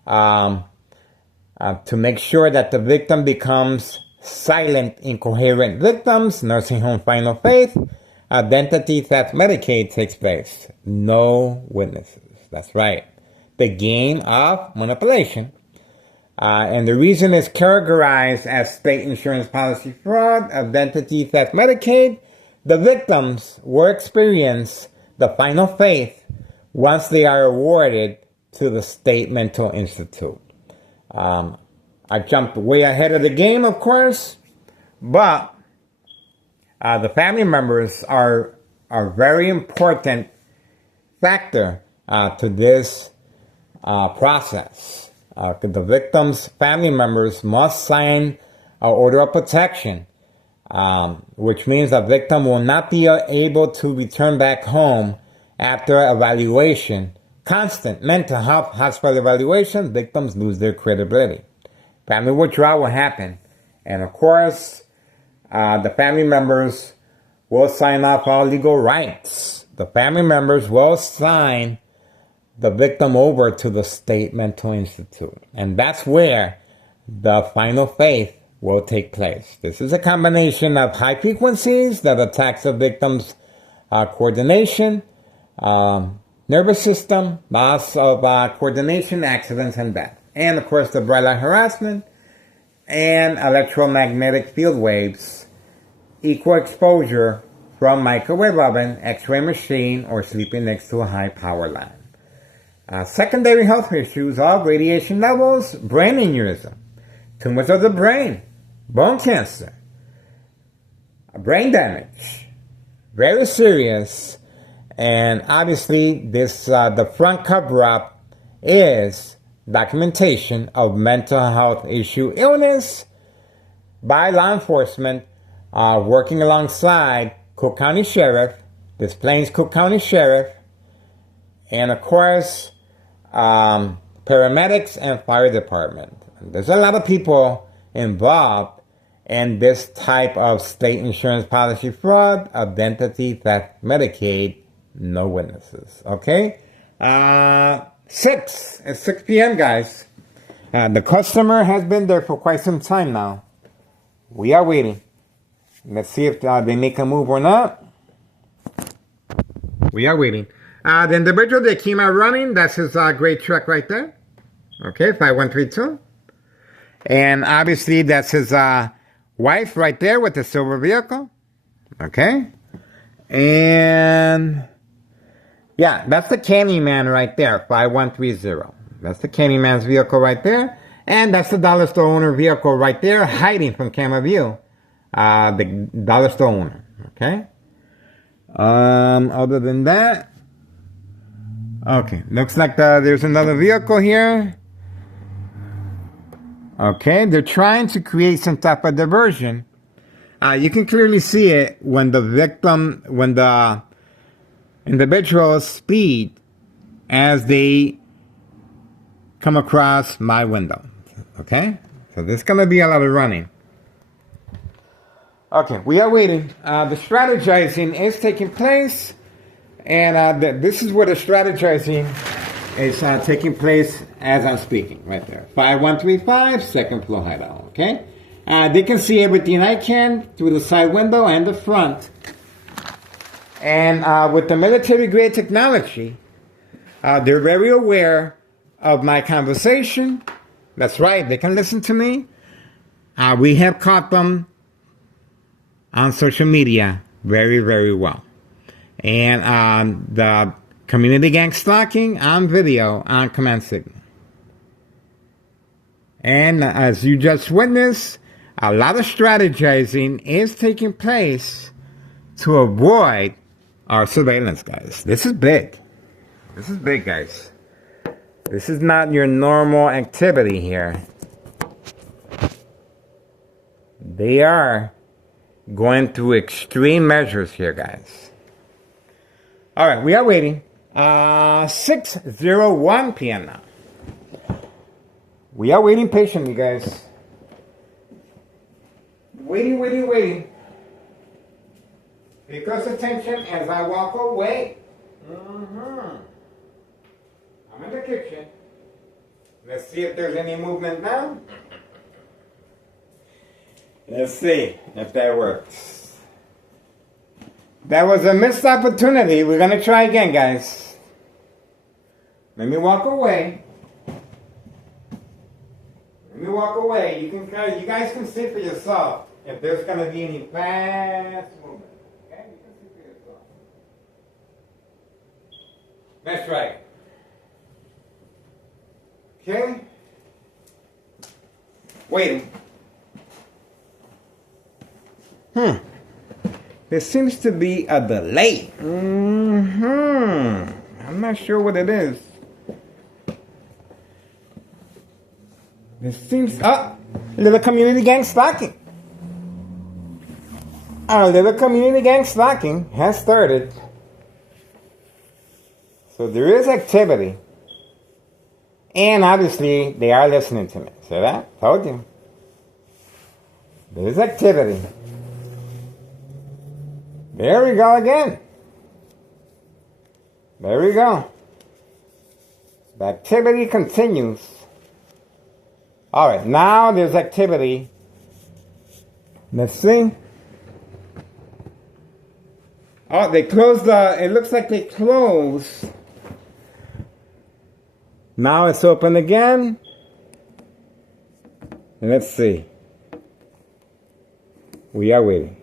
to make sure that the victim becomes silent, incoherent victims. Nursing home final faith. Identity theft Medicaid takes place. No witnesses. That's right. The game of manipulation. And the reason is characterized as state insurance policy fraud, identity theft Medicaid. The victims will experience the final faith once they are awarded to the state mental institute. I jumped way ahead of the game, of course, but the family members are a very important factor to this process. The victim's family members must sign an order of protection, which means the victim will not be able to return back home after evaluation. Constant mental health hospital evaluation, victims lose their credibility. Family withdrawal will happen. And of course, the family members will sign off all legal rights. The family members will sign the victim over to the state mental institute. And that's where the final faith will take place. This is a combination of high frequencies that attacks the victim's coordination, nervous system, loss of coordination, accidents, and death. And of course the bright light harassment and electromagnetic field waves, equal exposure from microwave oven, x-ray machine, or sleeping next to a high power line. Secondary health issues of radiation levels, brain aneurysm, tumors of the brain, bone cancer, brain damage, very serious. And obviously this the front cover-up is documentation of mental health issue illness by law enforcement working alongside Cook County Sheriff, Des Plaines Cook County Sheriff, and of course paramedics and fire department. There's a lot of people involved in this type of state insurance policy fraud, identity theft, Medicaid, no witnesses. Okay? 6. It's 6 p.m., guys. The customer has been there for quite some time now. We are waiting. Let's see if they make a move or not. We are waiting. The individual that came out running, that's his gray truck right there. Okay, 5132. And obviously that's his wife right there with the silver vehicle. Okay. And yeah, that's the Candyman right there, 5130. That's the Candyman's vehicle right there. And that's the dollar store owner vehicle right there, hiding from camera view. The dollar store owner. Okay. Other than that, okay, looks like there's another vehicle here. Okay, they're trying to create some type of diversion. You can clearly see it when the individuals speed as they come across my window. Okay, so there's going to be a lot of running. Okay, we are waiting. The strategizing is taking place, and this is where the strategizing is taking place as I'm speaking, right there. 5135, second floor hideout, okay? They can see everything I can through the side window and the front. And with the military-grade technology, they're very aware of my conversation. That's right, they can listen to me. We have caught them on social media very, very well. And the community gang stalking on video on command signal. And as you just witnessed, a lot of strategizing is taking place to avoid our surveillance, guys. This is big. This is big, guys. This is not your normal activity here. They are going through extreme measures here, guys. All right, we are waiting. 6:01 p.m. now. We are waiting patiently, guys. Waiting. Pay close attention as I walk away. I'm in the kitchen. Let's see if there's any movement now. Let's see if that works. That was a missed opportunity. We're going to try again, guys. Let me walk away. You guys can see for yourself if there's going to be any fast movement. Okay? You can see for yourself. That's right. Okay? Waiting. There seems to be a delay. I'm not sure what it is. There seems... little community gang stalking. Our little community gang stalking has started. So there is activity. And obviously, they are listening to me. See that? Told you. There is activity. There we go again. There we go. The activity continues. All right, now there's activity. Let's see. Oh, they closed it looks like they closed. Now it's open again. And let's see. We are waiting.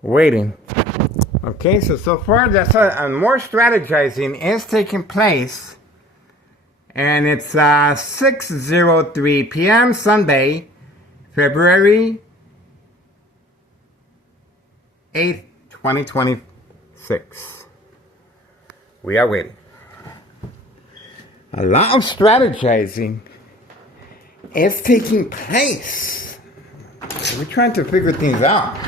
Waiting. Okay, so far that's more strategizing is taking place. And it's 6:03 p.m. Sunday, February 8th, 2026. We are waiting. A lot of strategizing is taking place. We're trying to figure things out.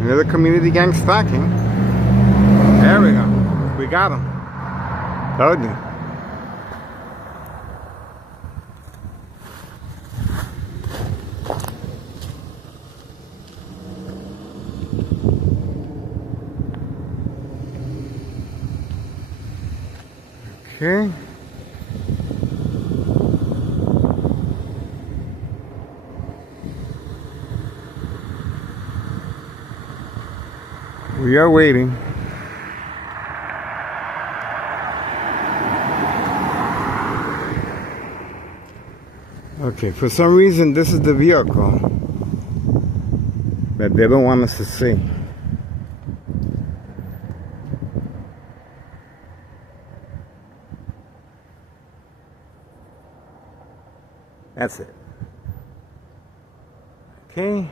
Another community gang stalking. There we go. We got him. Told you. Okay. We are waiting. Okay, for some reason this is the vehicle that they don't want us to see. That's it. Okay.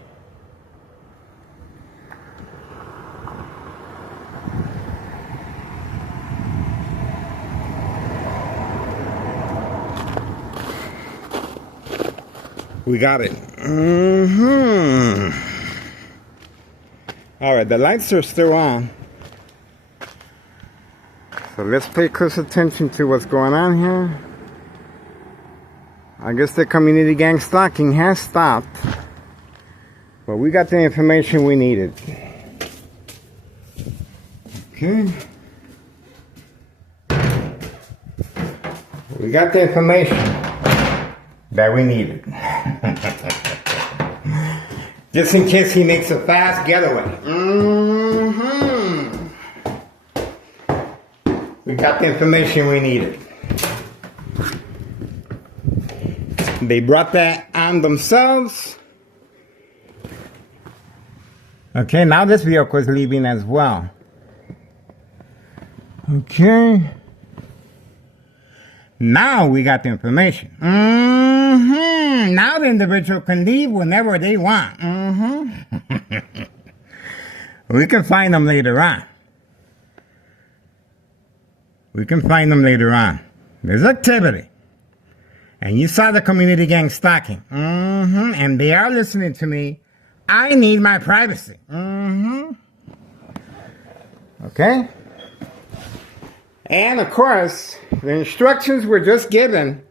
We got it. Alright, the lights are still on. So let's pay close attention to what's going on here. I guess the community gang stalking has stopped. But we got the information we needed. Okay. We got the information that we needed. Just in case he makes a fast getaway. We got the information we needed. They brought that on themselves. Okay, now this vehicle is leaving as well. Okay. Now we got the information. Now the individual can leave whenever they want. We can find them later on. There's activity. And you saw the community gang stalking. And they are listening to me. I need my privacy. Okay? And of course, the instructions were just given.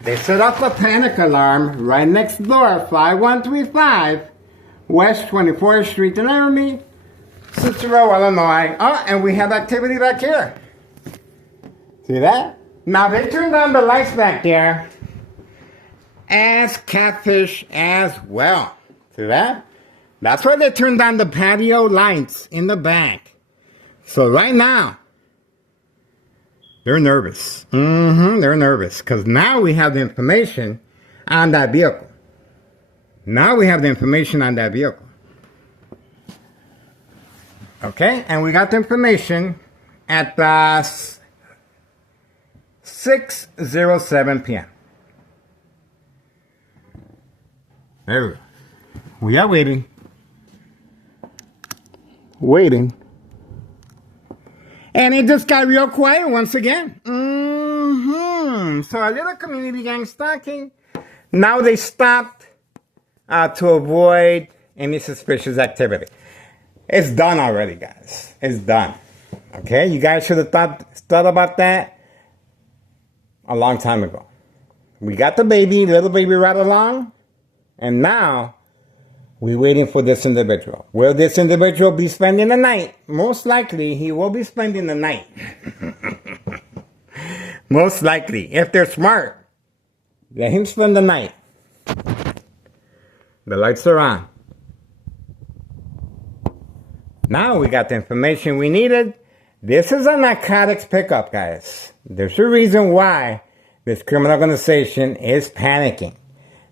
They set off a panic alarm right next door, 5135 West 24th Street in Laramie, Cicero, Illinois. Oh, and we have activity back here. See that? Now they turned on the lights back there as catfish as well. See that? That's why they turned on the patio lights in the back. So right now, they're nervous. They're nervous because now we have the information on that vehicle. Okay, and we got the information at 6:07 p.m. There we go. We are waiting. And it just got real quiet once again. So a little community gang stalking. Now they stopped to avoid any suspicious activity. It's done already, guys. It's done. Okay? You guys should have thought about that a long time ago. We got the little baby right along. And now we're waiting for this individual. Will this individual be spending the night? Most likely, he will be spending the night. Most likely. If they're smart, let him spend the night. The lights are on. Now we got the information we needed. This is a narcotics pickup, guys. There's a reason why this criminal organization is panicking.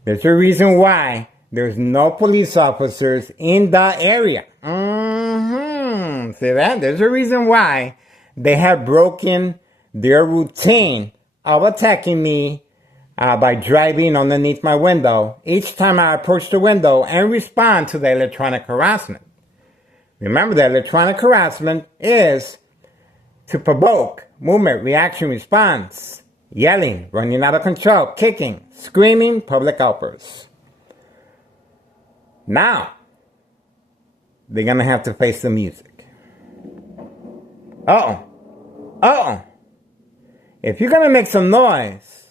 There's a reason why there's no police officers in the area. See that? There's a reason why they have broken their routine of attacking me by driving underneath my window each time I approach the window and respond to the electronic harassment. Remember, the electronic harassment is to provoke movement, reaction, response, yelling, running out of control, kicking, screaming, public outbursts. Now, they're going to have to face the music. If you're going to make some noise,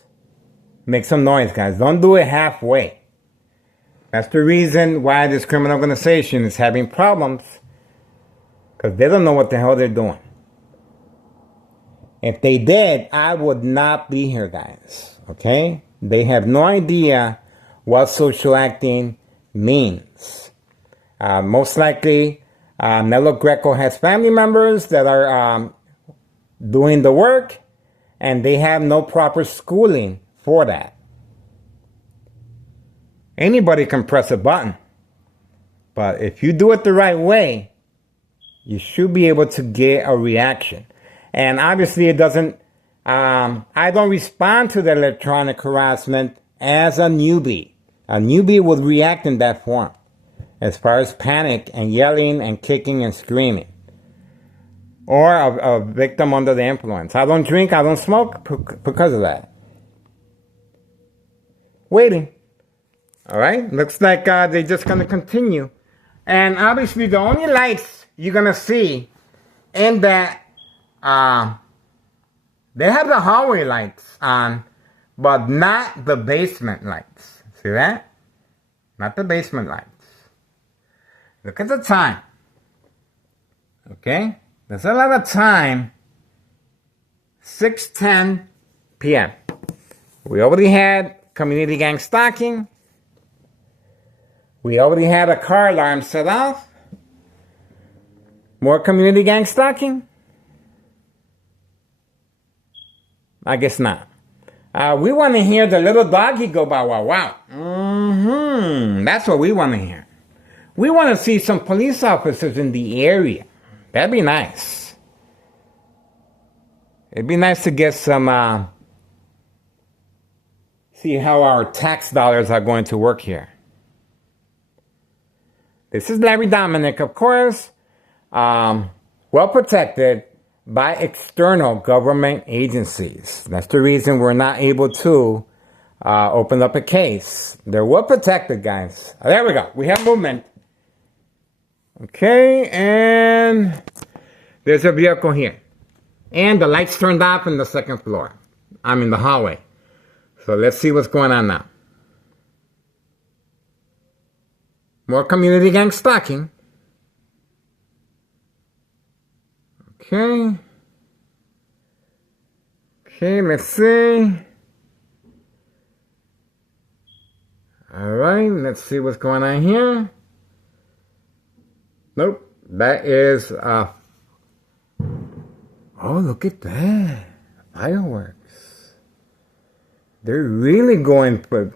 guys. Don't do it halfway. That's the reason why this criminal organization is having problems. Because they don't know what the hell they're doing. If they did, I would not be here, guys. Okay? They have no idea what social acting means. Most likely, Nello Greco has family members that are doing the work, and they have no proper schooling for that. Anybody can press a button, but if you do it the right way, you should be able to get a reaction. And obviously it doesn't, I don't respond to the electronic harassment as a newbie. A newbie would react in that form, as far as panic and yelling and kicking and screaming. Or a victim under the influence. I don't drink, I don't smoke because of that. Waiting. All right, looks like they're just going to continue. And obviously, the only lights you're going to see in that, they have the hallway lights on, but not the basement lights. See that? Not the basement lights. Look at the time. Okay? There's a lot of time. 6:10 p.m. We already had community gang stalking. We already had a car alarm set off. More community gang stalking? I guess not. We want to hear the little doggy go bow wow wow. That's what we want to hear. We want to see some police officers in the area. That'd be nice. It'd be nice to get some, see how our tax dollars are going to work here. This is Larry Dominic, of course, well protected by external government agencies. That's the reason we're not able to open up a case. They're well protected, guys. There we go. We have movement. Okay, and there's a vehicle here. And the lights turned off in the second floor. I'm in the hallway. So let's see what's going on now. More community gang stalking. Okay. Okay, let's see. Alright, let's see what's going on here. Nope. That is, oh, look at that. Fireworks. They're really going for,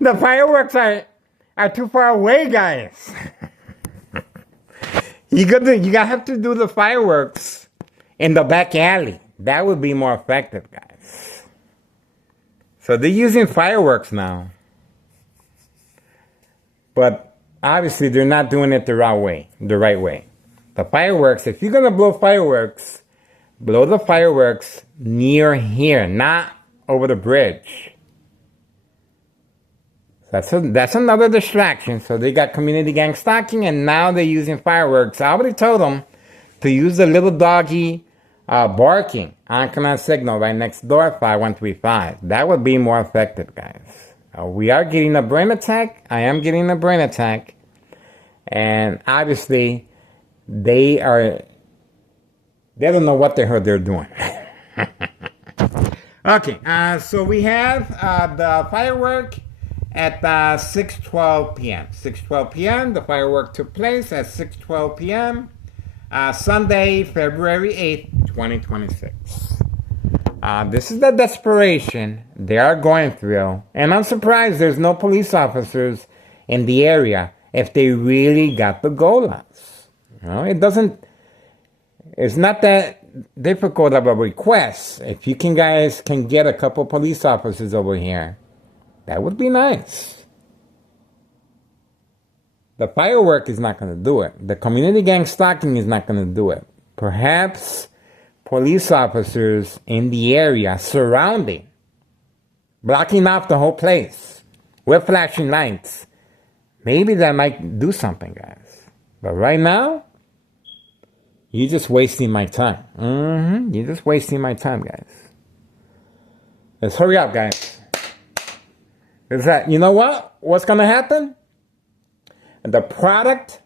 the fireworks are too far away, guys. You gotta have to do the fireworks in the back alley. That would be more effective, guys. So they're using fireworks now. But obviously they're not doing it the right way. The fireworks, if you're gonna blow fireworks, blow the fireworks near here, not over the bridge. That's another distraction. So they got community gang stalking, and now they're using fireworks. I already told them to use the little doggy barking on command signal right next door, 5135. That would be more effective, guys. We are getting a brain attack. I am getting a brain attack. And obviously, they don't know what the hell they're doing. Okay, so we have the firework at 6:12 p.m. 6:12 p.m. The firework took place at 6:12 p.m. Sunday, February 8th, 2026. This is the desperation they are going through. And I'm surprised there's no police officers in the area if they really got the goal-outs. You know, it's not that difficult of a request. If you guys can get a couple police officers over here, that would be nice. The firework is not going to do it. The community gang stalking is not going to do it. Perhaps police officers in the area surrounding, blocking off the whole place with flashing lights. Maybe that might do something, guys. But right now, you're just wasting my time. You're just wasting my time, guys. Let's hurry up, guys. Is that, you know what? What's going to happen? The product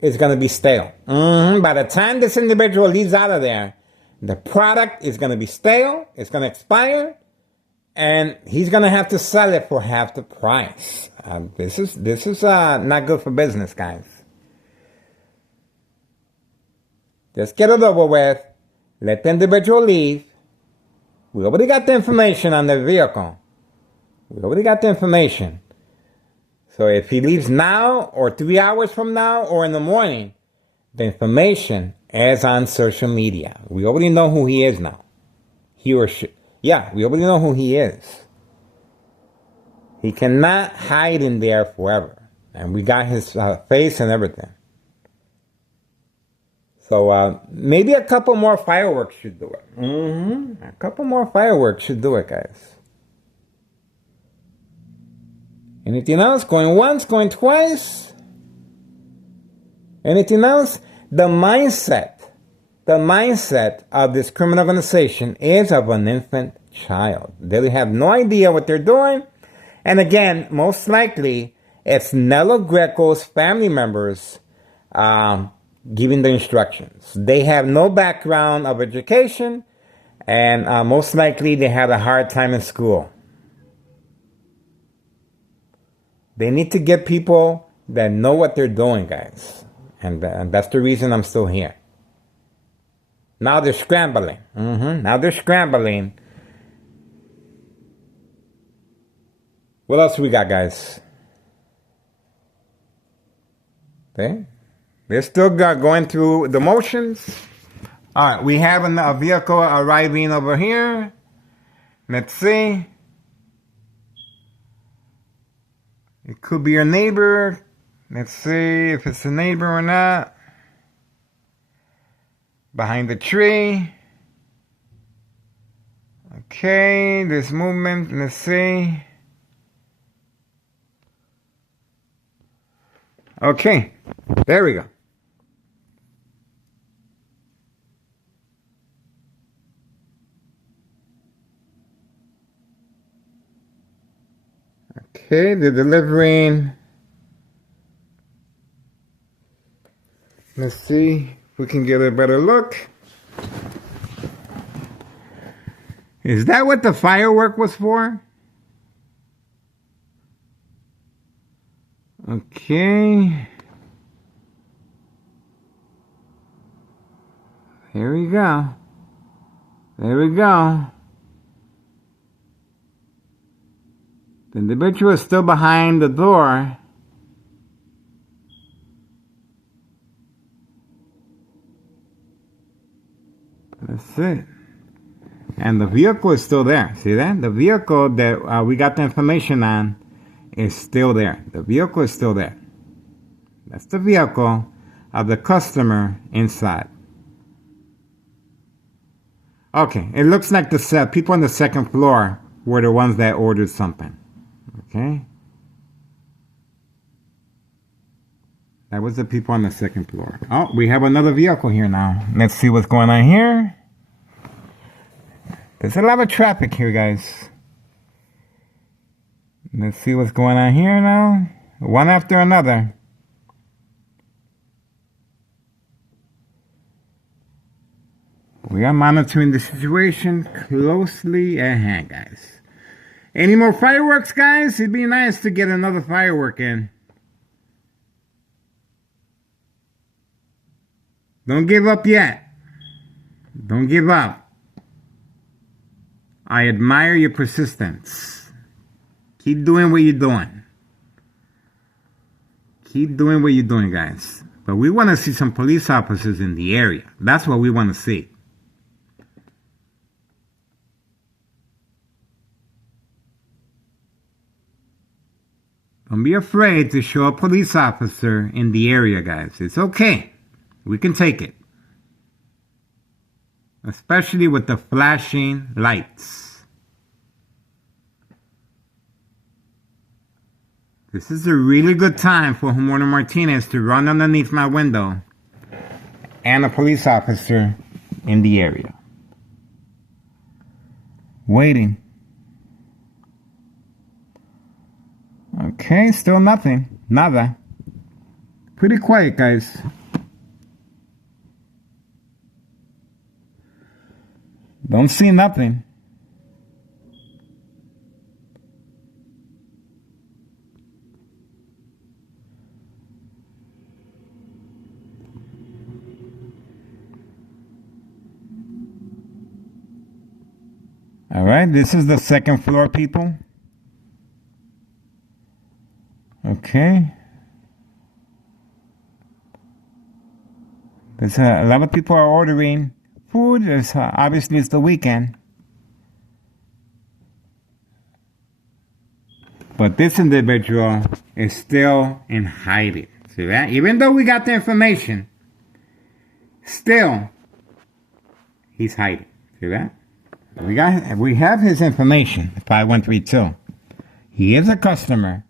is going to be stale. By the time this individual leaves out of there, the product is going to be stale. It's going to expire. And he's going to have to sell it for half the price. This is not good for business, guys. Just get it over with. Let the individual leave. We already got the information on the vehicle. We already got the information. So if he leaves now or 3 hours from now or in the morning, the information is on social media. We already know who he is now. He or she. Yeah, we already know who he is. He cannot hide in there forever. And we got his face and everything. So maybe a couple more fireworks should do it. A couple more fireworks should do it, guys. Anything else? Going once, going twice? Anything else? The mindset of this criminal organization is of an infant child. They have no idea what they're doing. And again, most likely, it's Nello Greco's family members giving the instructions. They have no background of education, and most likely they had a hard time in school. They need to get people that know what they're doing, guys. And that's the reason I'm still here. Now they're scrambling. Now they're scrambling. What else we got, guys? Okay. They're still going through the motions. All right, we have a vehicle arriving over here. Let's see. It could be your neighbor. Let's see if it's a neighbor or not. Behind the tree. Okay, there's movement. Let's see. Okay, there we go. Okay, they're delivering. Let's see if we can get a better look. Is that what the firework was for? Okay. Here we go. There we go. The individual is still behind the door. That's it. And the vehicle is still there. See that? The vehicle that we got the information on is still there. The vehicle is still there. That's the vehicle of the customer inside. Okay, it looks like the people on the second floor were the ones that ordered something. Okay? That was the people on the second floor. Oh, we have another vehicle here now. Let's see what's going on here. There's a lot of traffic here, guys. Let's see what's going on here now. One after another. We are monitoring the situation closely at hand, guys. Any more fireworks, guys? It'd be nice to get another firework in. Don't give up yet. Don't give up. I admire your persistence. Keep doing what you're doing. Keep doing what you're doing, guys. But we want to see some police officers in the area. That's what we want to see. Don't be afraid to show a police officer in the area, guys. It's okay. We can take it. Especially with the flashing lights. This is a really good time for Homeowner Martinez to run underneath my window and a police officer in the area. Waiting. Okay, still nothing. Nada. Pretty quiet, guys. Don't see nothing. All right, this is the second floor, people. Okay. There's a lot of people are ordering food. It's, obviously, it's the weekend. But this individual is still in hiding. See that? Even though we got the information, still, he's hiding. See that? We have his information, 5132. He is a customer.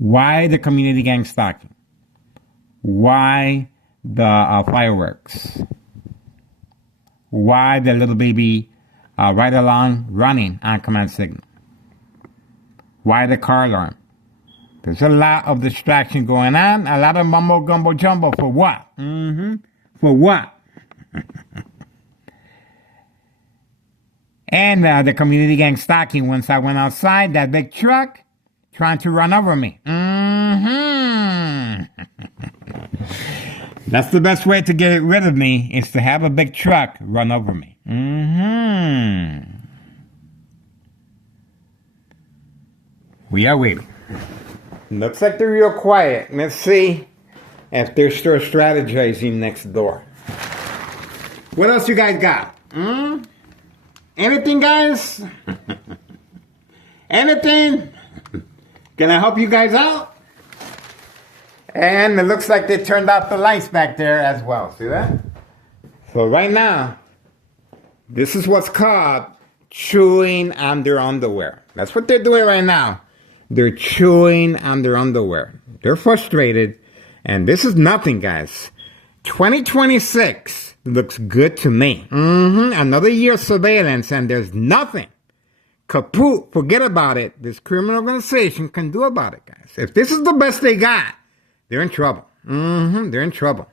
Why the community gang stalking? Why the fireworks? Why the little baby right along running on command signal? Why the car alarm? There's a lot of distraction going on, a lot of mumbo gumbo jumbo. For what? For what? And the community gang stalking once I went outside, that big truck trying to run over me. That's the best way to get rid of me, is to have a big truck run over me. We are waiting. Looks like they're real quiet. Let's see if they're still strategizing next door. What else you guys got? Anything, guys? Anything? Can I help you guys out? And it looks like they turned off the lights back there as well. See that? So right now, this is what's called chewing on their underwear. That's what they're doing right now. They're chewing on their underwear. They're frustrated. And this is nothing, guys. 2026 looks good to me. Another year of surveillance, and there's nothing. Kaput, forget about it. This criminal organization can do about it, guys. If this is the best they got, they're in trouble. They're in trouble.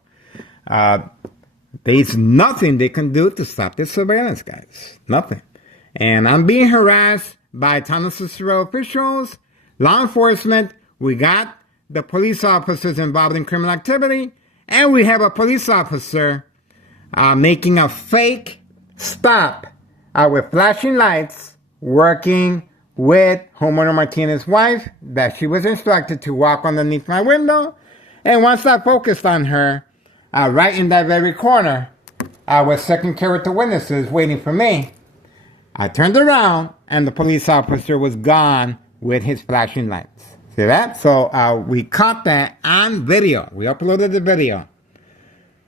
There's nothing they can do to stop this surveillance, guys. Nothing. And I'm being harassed by Town of Cicero officials, law enforcement. We got the police officers involved in criminal activity, and we have a police officer making a fake stop with flashing lights, working with homeowner Martinez's wife, that she was instructed to walk underneath my window. And once I focused on her, right in that very corner, with second character witnesses waiting for me, I turned around and the police officer was gone with his flashing lights. See that? So we caught that on video. We uploaded the video.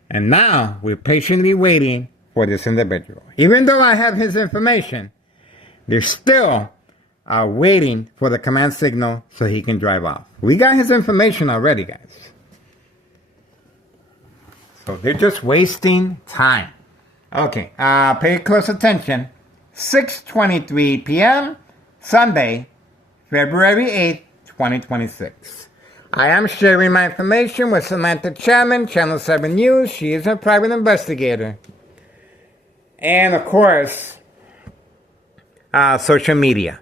And now we're patiently waiting for this individual. Even though I have his information, they're still waiting for the command signal so he can drive off. We got his information already, guys. So they're just wasting time. Okay, pay close attention. 6:23 p.m. Sunday, February 8th, 2026. I am sharing my information with Samantha Chapman, Channel 7 News. She is a private investigator. And of course, social media.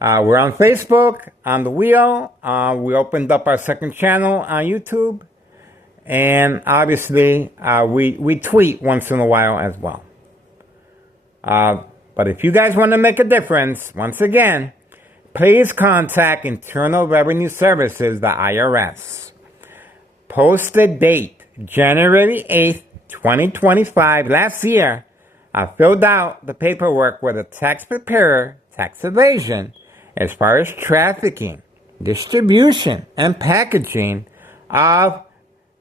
We're on Facebook, on the wheel. We opened up our second channel on YouTube. And obviously, we tweet once in a while as well. But if you guys want to make a difference, once again, please contact Internal Revenue Services, the IRS. Posted date, January 8th, 2025. Last year, I filled out the paperwork with a tax preparer, tax evasion, as far as trafficking, distribution, and packaging of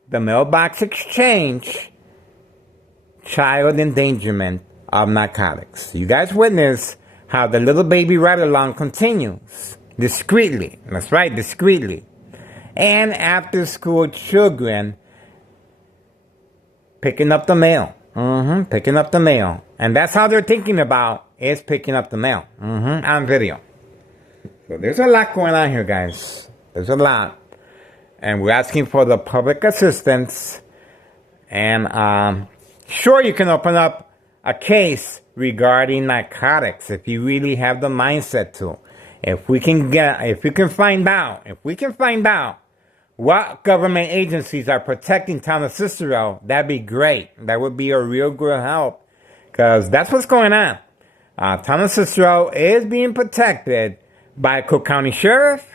the mailbox exchange, child endangerment of narcotics. You guys witness how the little baby ride-along continues discreetly. That's right, discreetly. And after-school children picking up the mail. Picking up the mail. And that's how they're thinking about, is picking up the mail. On video. So there's a lot going on here, guys. There's a lot. And we're asking for the public assistance. And sure, you can open up a case regarding narcotics if you really have the mindset to. If we can find out what government agencies are protecting Town of Cicero, that'd be great. That would be a real good help, because that's what's going on. Town of Cicero is being protected by Cook County Sheriff,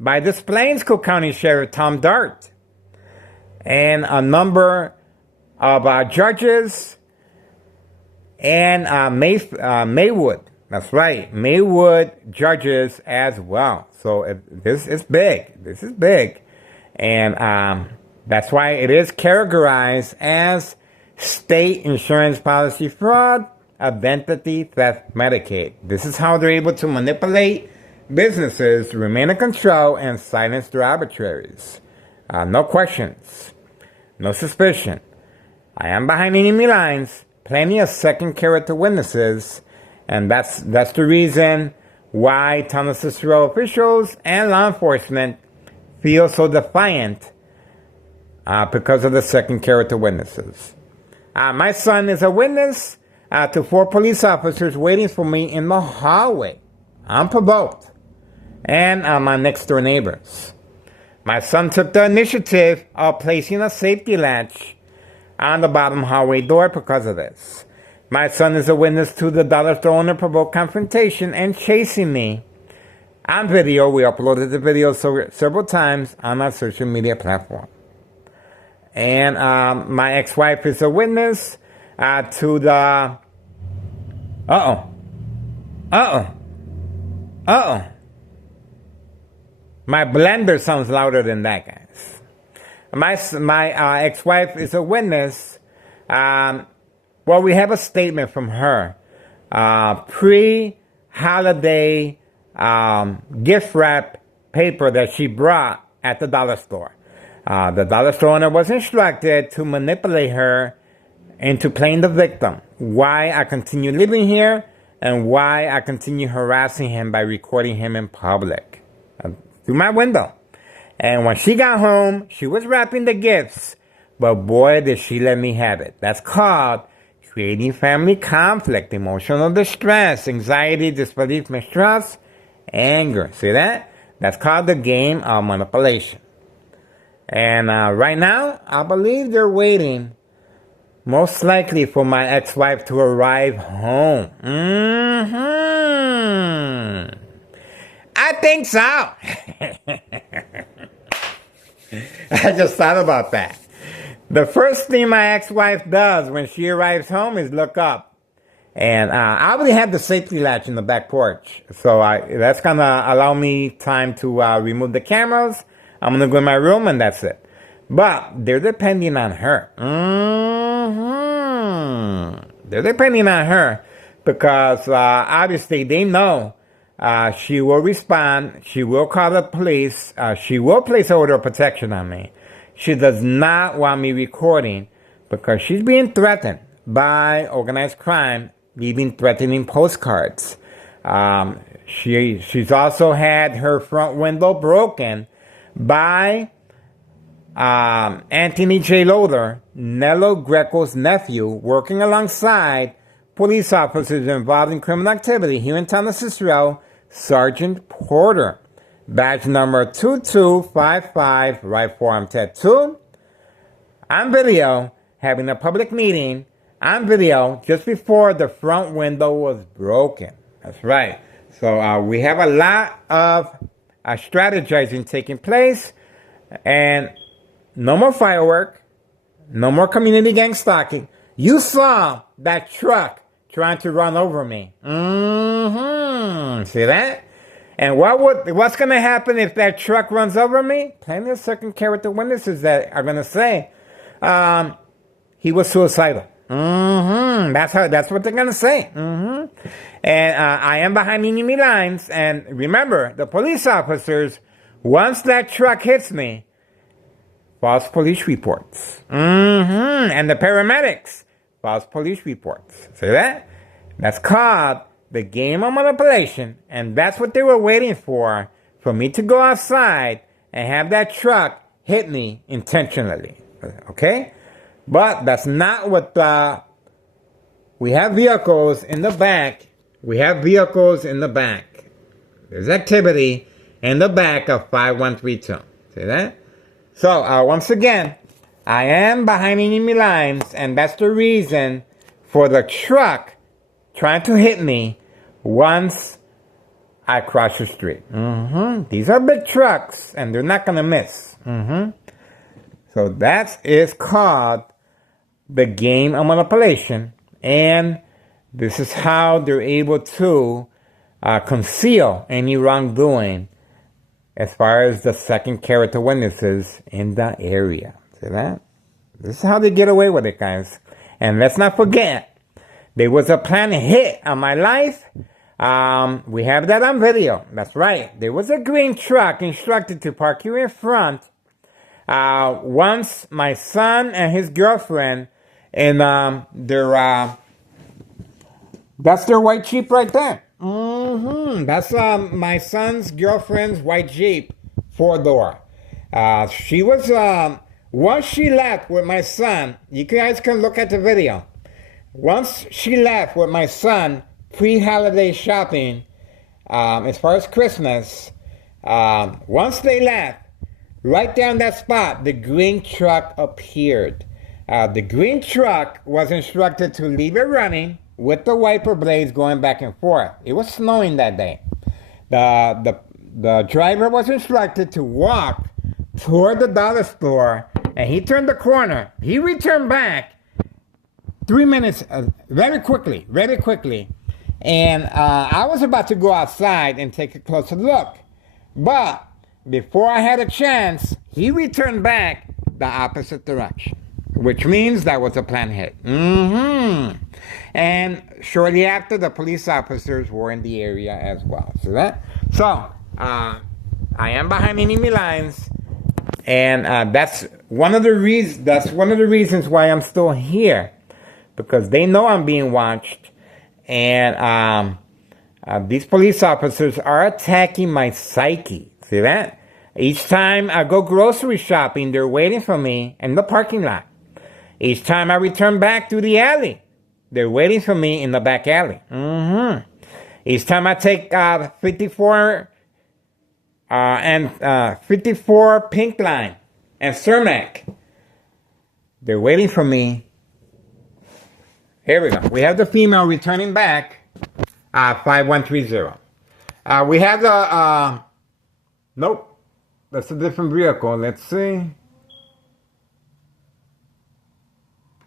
by Des Plaines Cook County Sheriff Tom Dart, and a number of judges, and Maywood. That's right, Maywood judges as well. So this is big. This is big. And that's why it is categorized as state insurance policy fraud, identity theft, Medicaid. This is how they're able to manipulate businesses remain in control and silence their arbitraries. No questions, no suspicion. I am behind enemy lines, plenty of second character witnesses, and that's the reason why Thomas Cicero officials and law enforcement feel so defiant because of the second character witnesses. My son is a witness to 4 police officers waiting for me in the hallway, unprovoked, and my next door neighbors. My son took the initiative of placing a safety latch on the bottom hallway door because of this. My son is a witness to the dollar store owner provoked confrontation and chasing me. On video, we uploaded the video several times on our social media platform. And my ex-wife is a witness to the... My blender sounds louder than that, guys. My ex-wife is a witness. Well, we have a statement from her. Pre-holiday gift wrap paper that she brought at the dollar store. The dollar store owner was instructed to manipulate her into playing the victim. Why I continue living here and why I continue harassing him by recording him in public through my window. And when she got home, she was wrapping the gifts, but boy, did she let me have it. That's called creating family conflict, emotional distress, anxiety, disbelief, mistrust, anger. See that? That's called the game of manipulation. And right now, I believe they're waiting, most likely, for my ex-wife to arrive home. I think so. I just thought about that. The first thing my ex-wife does when she arrives home is look up. And I already have the safety latch in the back porch. So that's going to allow me time to remove the cameras. I'm going to go in my room and that's it. But they're depending on her. They're depending on her because obviously they know she will respond. She will call the police. She will place an order of protection on me. She does not want me recording because she's being threatened by organized crime, leaving threatening postcards. She's also had her front window broken by Anthony J. Loader, Nello Greco's nephew, working alongside police officers involved in criminal activity here in town of Cicero, Sergeant Porter. Badge number 2255, right forearm tattoo. On video, having a public meeting, on video, just before the front window was broken. That's right. So we have a lot of strategizing taking place, and no more firework, no more community gang stalking. You saw that truck trying to run over me. See that? And what's going to happen if that truck runs over me? Plenty of second character witnesses that are going to say he was suicidal. That's what they're going to say. And I am behind enemy lines. And remember, the police officers, once that truck hits me, false police reports. And the paramedics, false police reports. See that? That's called the game of manipulation, and that's what they were waiting for me to go outside and have that truck hit me intentionally. Okay? But that's not what we have vehicles in the back. We have vehicles in the back. There's activity in the back of 5132. See that? So, once again, I am behind enemy lines, and that's the reason for the truck trying to hit me once I cross the street. These are big trucks, and they're not going to miss. So that is called the game of manipulation, and this is how they're able to conceal any wrongdoing as far as the second character witnesses in the area. See that? This is how they get away with it, guys. And let's not forget, there was a planned hit on my life We have that on video. That's right. There was a green truck instructed to park here in front. Once my son and his girlfriend and that's their white Jeep right there. That's my son's girlfriend's white Jeep, 4-door. She was once she left with my son. You guys can look at the video. Once she left with my son, pre-holiday shopping, as far as Christmas, once they left, right down that spot, the green truck appeared. The green truck was instructed to leave it running with the wiper blades going back and forth. It was snowing that day. The driver was instructed to walk toward the dollar store, and he turned the corner. He returned back 3 minutes, very quickly. And I was about to go outside and take a closer look. But before I had a chance, he returned back the opposite direction, which means that was a planned hit. And shortly after, the police officers were in the area as well. So I am behind enemy lines, and that's one of the reasons why I'm still here, because they know I'm being watched, and these police officers are attacking my psyche. See that? Each time I go grocery shopping, they're waiting for me in the parking lot. Each time I return back through the alley, they're waiting for me in the back alley. Each time I take 54 Pink Line and Cermak, they're waiting for me. Here we go. We have the female returning back, 5130. We have the, nope, that's a different vehicle. Let's see.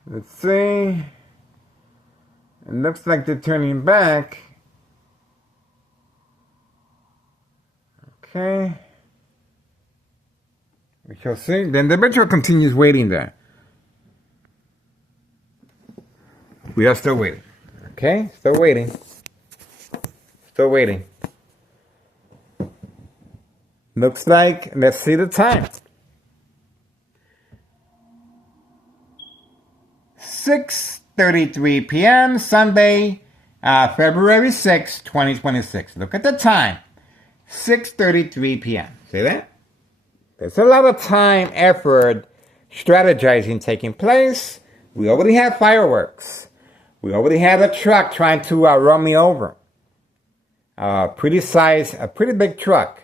It looks like they're turning back. Okay. We shall see. The individual continues waiting there. We are still waiting. Okay? Still waiting. Looks like, let's see the time. 6:33 p.m. Sunday, February 6, 2026. Look at the time. 6:33 p.m. See that? There's a lot of time, effort, strategizing taking place. We already have fireworks. We already have a truck trying to run me over. A pretty big truck.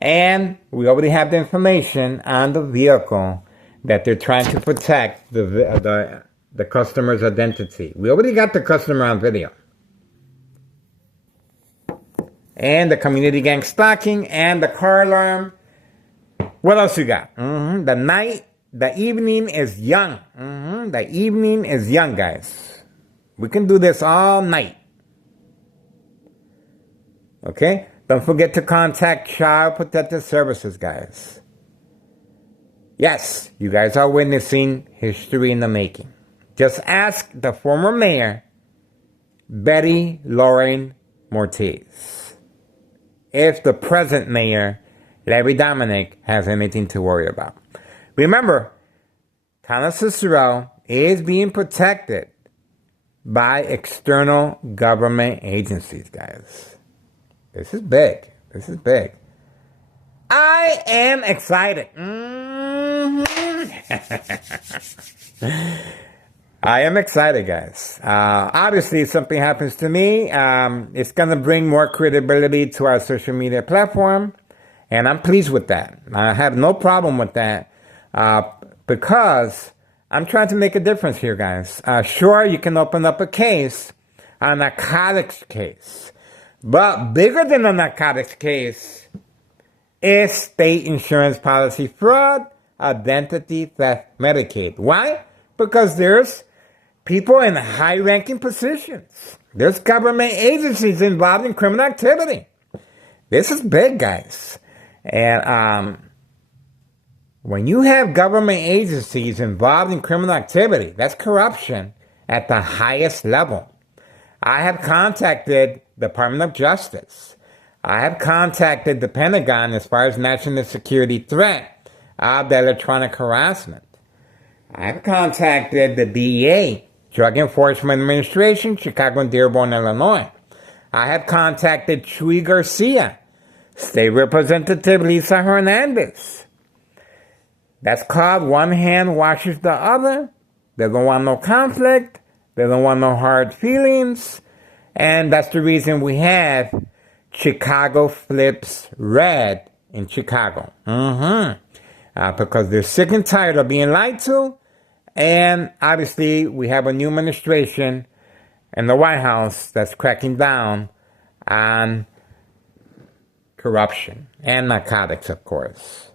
And we already have the information on the vehicle that they're trying to protect the customer's identity. We already got the customer on video. And the community gang stalking and the car alarm. What else you got? The evening is young. The evening is young, guys. We can do this all night. Okay? Don't forget to contact Child Protective Services, guys. Yes, you guys are witnessing history in the making. Just ask the former mayor, Betty Lauren Mortiz, if the present mayor, Larry Dominic, has anything to worry about. Remember, Town of Cicero is being protected by external government agencies, guys. This is big. I am excited. I am excited, guys. Obviously, if something happens to me, it's going to bring more credibility to our social media platform, and I'm pleased with that. I have no problem with that, because I'm trying to make a difference here, guys. Sure, you can open up a case, a narcotics case, but bigger than a narcotics case is state insurance policy fraud, identity theft, Medicaid. Why? Because there's people in high-ranking positions. There's government agencies involved in criminal activity. This is big, guys. And when you have government agencies involved in criminal activity, that's corruption at the highest level. I have contacted the Department of Justice. I have contacted the Pentagon as far as national security threat of the electronic harassment. I have contacted the DEA, Drug Enforcement Administration, Chicago and Dearborn, Illinois. I have contacted Chuy Garcia, State Representative Lisa Hernandez. That's called one hand washes the other. They don't want no conflict. They don't want no hard feelings. And that's the reason we have Chicago Flips Red in Chicago. Because they're sick and tired of being lied to. And obviously, we have a new administration in the White House that's cracking down on corruption and narcotics, of course.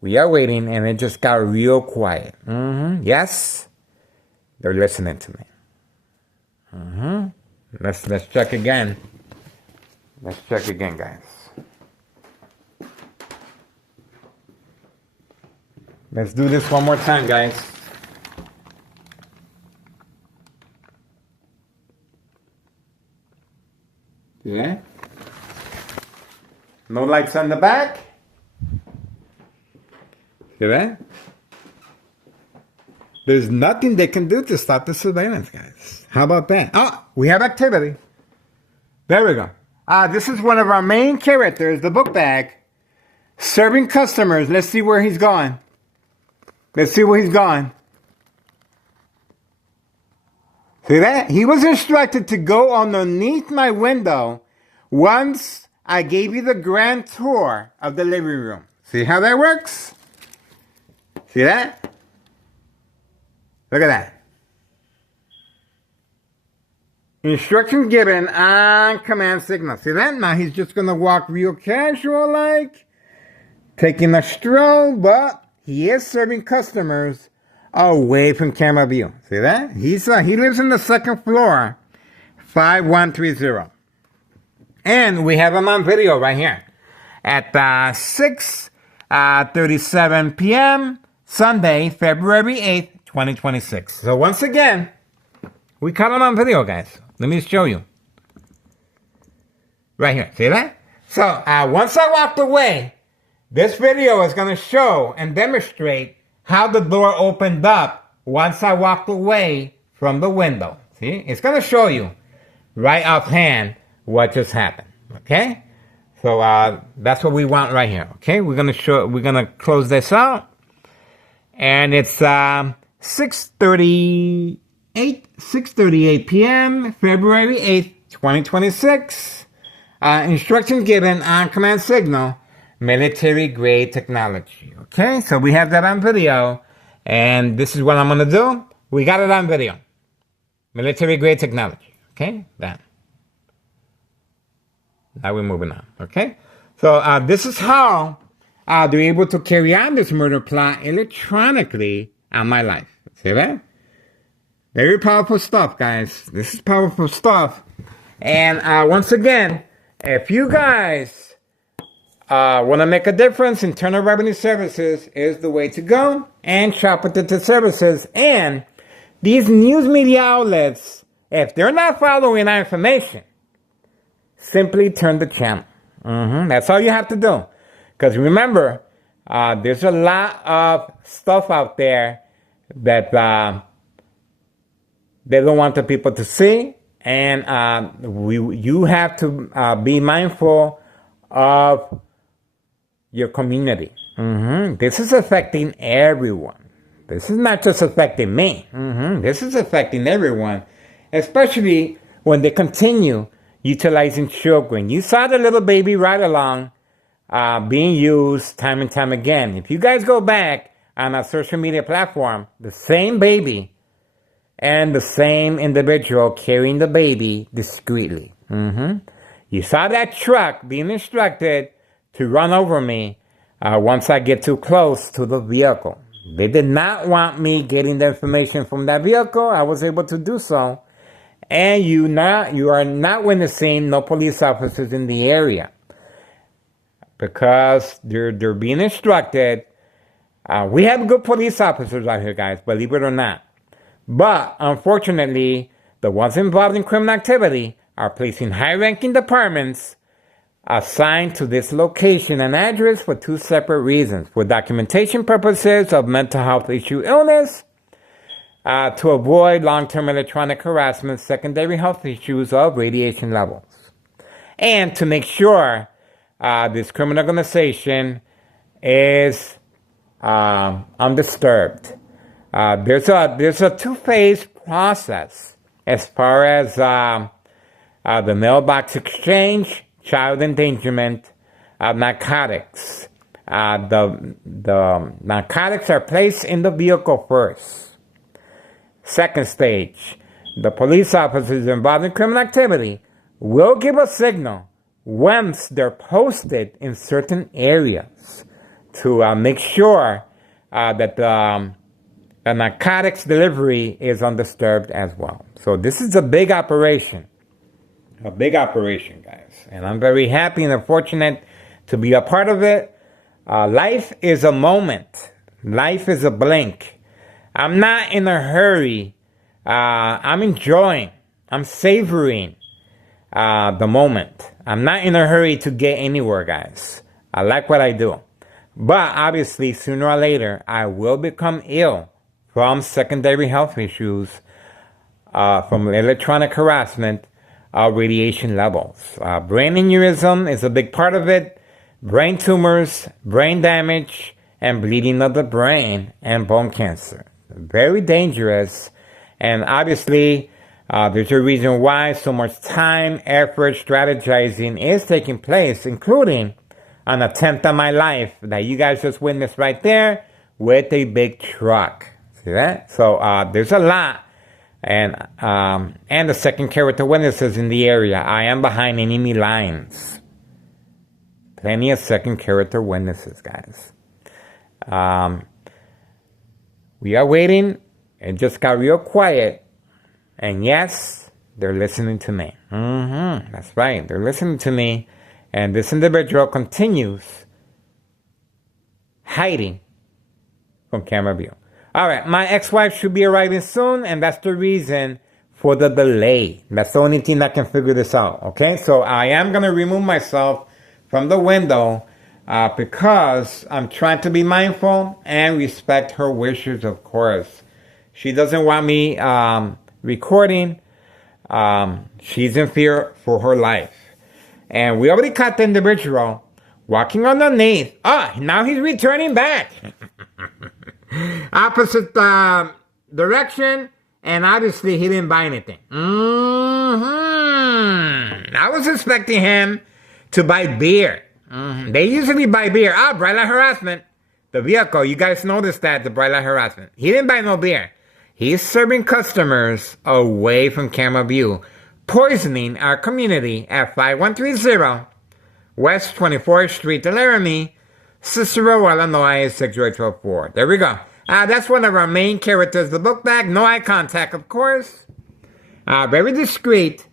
We are waiting, and it just got real quiet. Yes, they're listening to me. Let's check again. Let's check again, guys. Let's do this one more time, guys. Yeah. No lights on the back. See that? There's nothing they can do to stop the surveillance, guys. How about that? Oh, we have activity. There we go. This is one of our main characters, the book bag, serving customers. Let's see where he's going. Let's see where he's going. See that? He was instructed to go underneath my window once I gave you the grand tour of the living room. See how that works? See that? Look at that. Instructions given on command signal. See that? Now he's just going to walk real casual like, taking a stroll, but he is serving customers away from camera view. See that? He lives in the second floor, 5130. And we have him on video right here at 6:37 p.m. Sunday, February 8th, 2026. So once again, we caught him on video, guys. Let me show you. Right here. See that? So once I walked away, this video is going to show and demonstrate how the door opened up once I walked away from the window. See? It's going to show you right offhand what just happened. Okay? So that's what we want right here. Okay? We're going to close this out. And it's 6:38 p.m. February 8th, 2026. Instructions given on command signal, military grade technology. Okay, so we have that on video, and this is what I'm gonna do. We got it on video. Military grade technology. Okay, that. Now we're moving on. Okay, so this is how they're able to carry on this murder plot electronically on my life. See that? Very powerful stuff, guys. This is powerful stuff. And once again, if you guys want to make a difference, Internal Revenue Services is the way to go. And Shop with the Services. And these news media outlets, if they're not following our information, simply turn the channel. That's all you have to do. Because remember, there's a lot of stuff out there that they don't want the people to see. And you have to be mindful of your community. This is affecting everyone. This is not just affecting me. This is affecting everyone, especially when they continue utilizing children. You saw the little baby right along being used time and time again. If you guys go back on a social media platform, the same baby and the same individual carrying the baby discreetly. You saw that truck being instructed to run over me once I get too close to the vehicle. They did not want me getting the information from that vehicle. I was able to do so. And you are not witnessing no police officers in the area because they're being instructed. We have good police officers out here, guys, believe it or not. But unfortunately, the ones involved in criminal activity are placed in high-ranking departments assigned to this location and address for two separate reasons: for documentation purposes of mental health issue illness, to avoid long-term electronic harassment, secondary health issues of radiation levels, and to make sure this criminal organization is undisturbed. There's a two-phase process as far as the mailbox exchange, child endangerment, narcotics. The narcotics are placed in the vehicle first. Second stage, the police officers involved in criminal activity will give a signal once they're posted in certain areas to make sure that the narcotics delivery is undisturbed as well. So this is a big operation, guys. And I'm very happy and fortunate to be a part of it. Life is a moment. Life is a blink. I'm not in a hurry. I'm enjoying. I'm savoring the moment. I'm not in a hurry to get anywhere, guys. I like what I do. But obviously, sooner or later, I will become ill from secondary health issues, from electronic harassment, radiation levels. Brain aneurysm is a big part of it. Brain tumors, brain damage, and bleeding of the brain, and bone cancer. Very dangerous. And obviously, there's a reason why so much time, effort, strategizing is taking place, including an attempt on my life that you guys just witnessed right there with a big truck. See that? So there's a lot. And the second character witnesses in the area. I am behind enemy lines. Plenty of second character witnesses, guys. We are waiting. It just got real quiet. And yes, they're listening to me. That's right. They're listening to me. And this individual continues hiding from camera view. All right, my ex-wife should be arriving soon, and that's the reason for the delay. That's the only thing that can figure this out, okay? So I am going to remove myself from the window because I'm trying to be mindful and respect her wishes, of course. She doesn't want me recording. She's in fear for her life. And we already caught the individual walking underneath. Now he's returning back. Opposite direction. And obviously he didn't buy anything. I was expecting him to buy beer. They usually buy beer. Bright light harassment. The vehicle, you guys noticed that, the bright light harassment. He didn't buy no beer. He's serving customers away from camera view, poisoning our community at 5130 West 24th Street, Laramie, Cicero, Illinois, 60824. There we go. That's one of our main characters. The book bag, no eye contact, of course. Very discreet.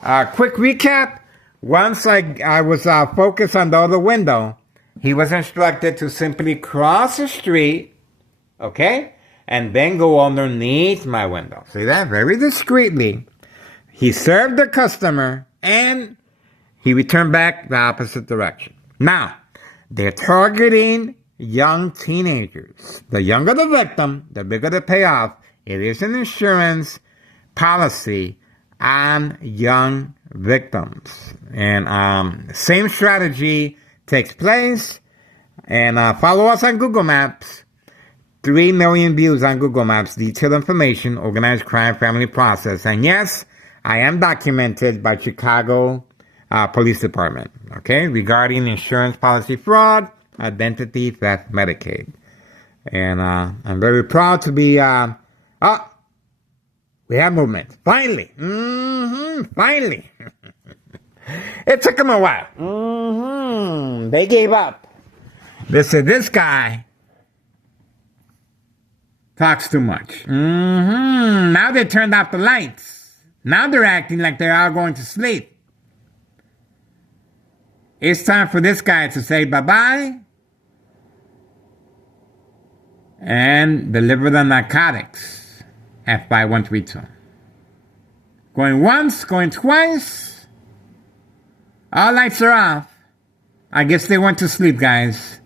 Quick recap. Once I was focused on the other window, he was instructed to simply cross the street, okay, and then go underneath my window. See that? Very discreetly. He served the customer, and he returned back the opposite direction. Now, they're targeting young teenagers. The younger the victim, the bigger the payoff. It is an insurance policy on young victims. And same strategy takes place. And follow us on Google Maps. 3 million views on Google Maps. Detailed information, organized crime, family process. And yes, I am documented by Chicago Police Department, okay, regarding insurance policy fraud, identity theft, Medicaid. And I'm very proud to be, we have movement. Finally. Finally. It took them a while. They gave up. They said, this guy talks too much. Now they turned off the lights. Now they're acting like they're all going to sleep. It's time for this guy to say bye-bye and deliver the narcotics at 5132. Going once, going twice. All lights are off. I guess they went to sleep, guys.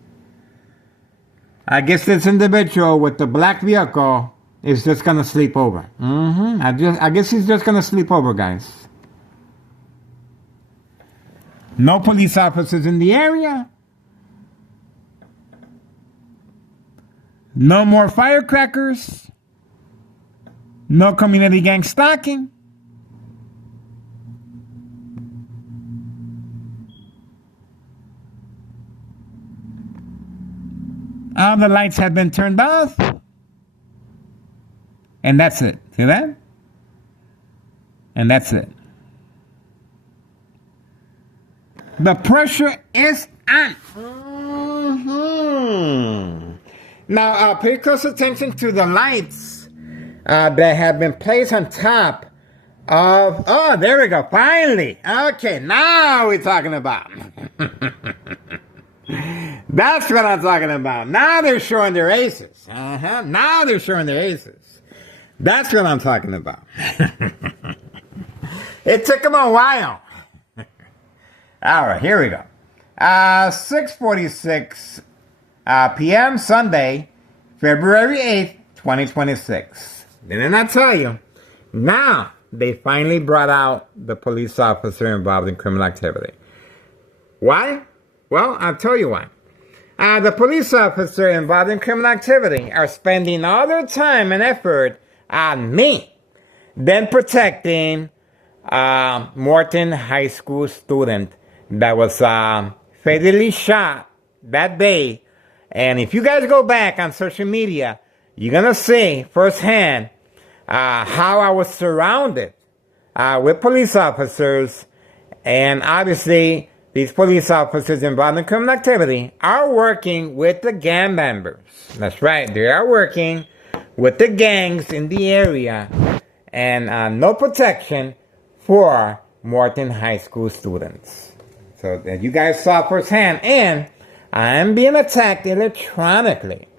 I guess this individual with the black vehicle is just gonna sleep over. I guess he's just gonna sleep over, guys. No police officers in the area. No more firecrackers. No community gang stalking. All the lights have been turned off. And that's it. See that? And that's it. The pressure is on. Now, pay close attention to the lights that have been placed on top of... Oh, there we go. Finally. Okay, now we're talking about... That's what I'm talking about. Now they're showing their aces. Now they're showing their aces. That's what I'm talking about. It took them a while. All right, here we go. 6:46 p.m. Sunday, February 8th, 2026. Didn't I tell you? Now they finally brought out the police officer involved in criminal activity. Why? Well, I'll tell you why. The police officer involved in criminal activity are spending all their time and effort on me, then protecting Morton High School student that was fatally shot that day. And if you guys go back on social media, you're going to see firsthand how I was surrounded with police officers. And obviously, these police officers involved in criminal activity are working with the gang members. That's right, they are working with the gangs in the area. And no protection for Morton High School students. So that you guys saw firsthand. And I am being attacked electronically.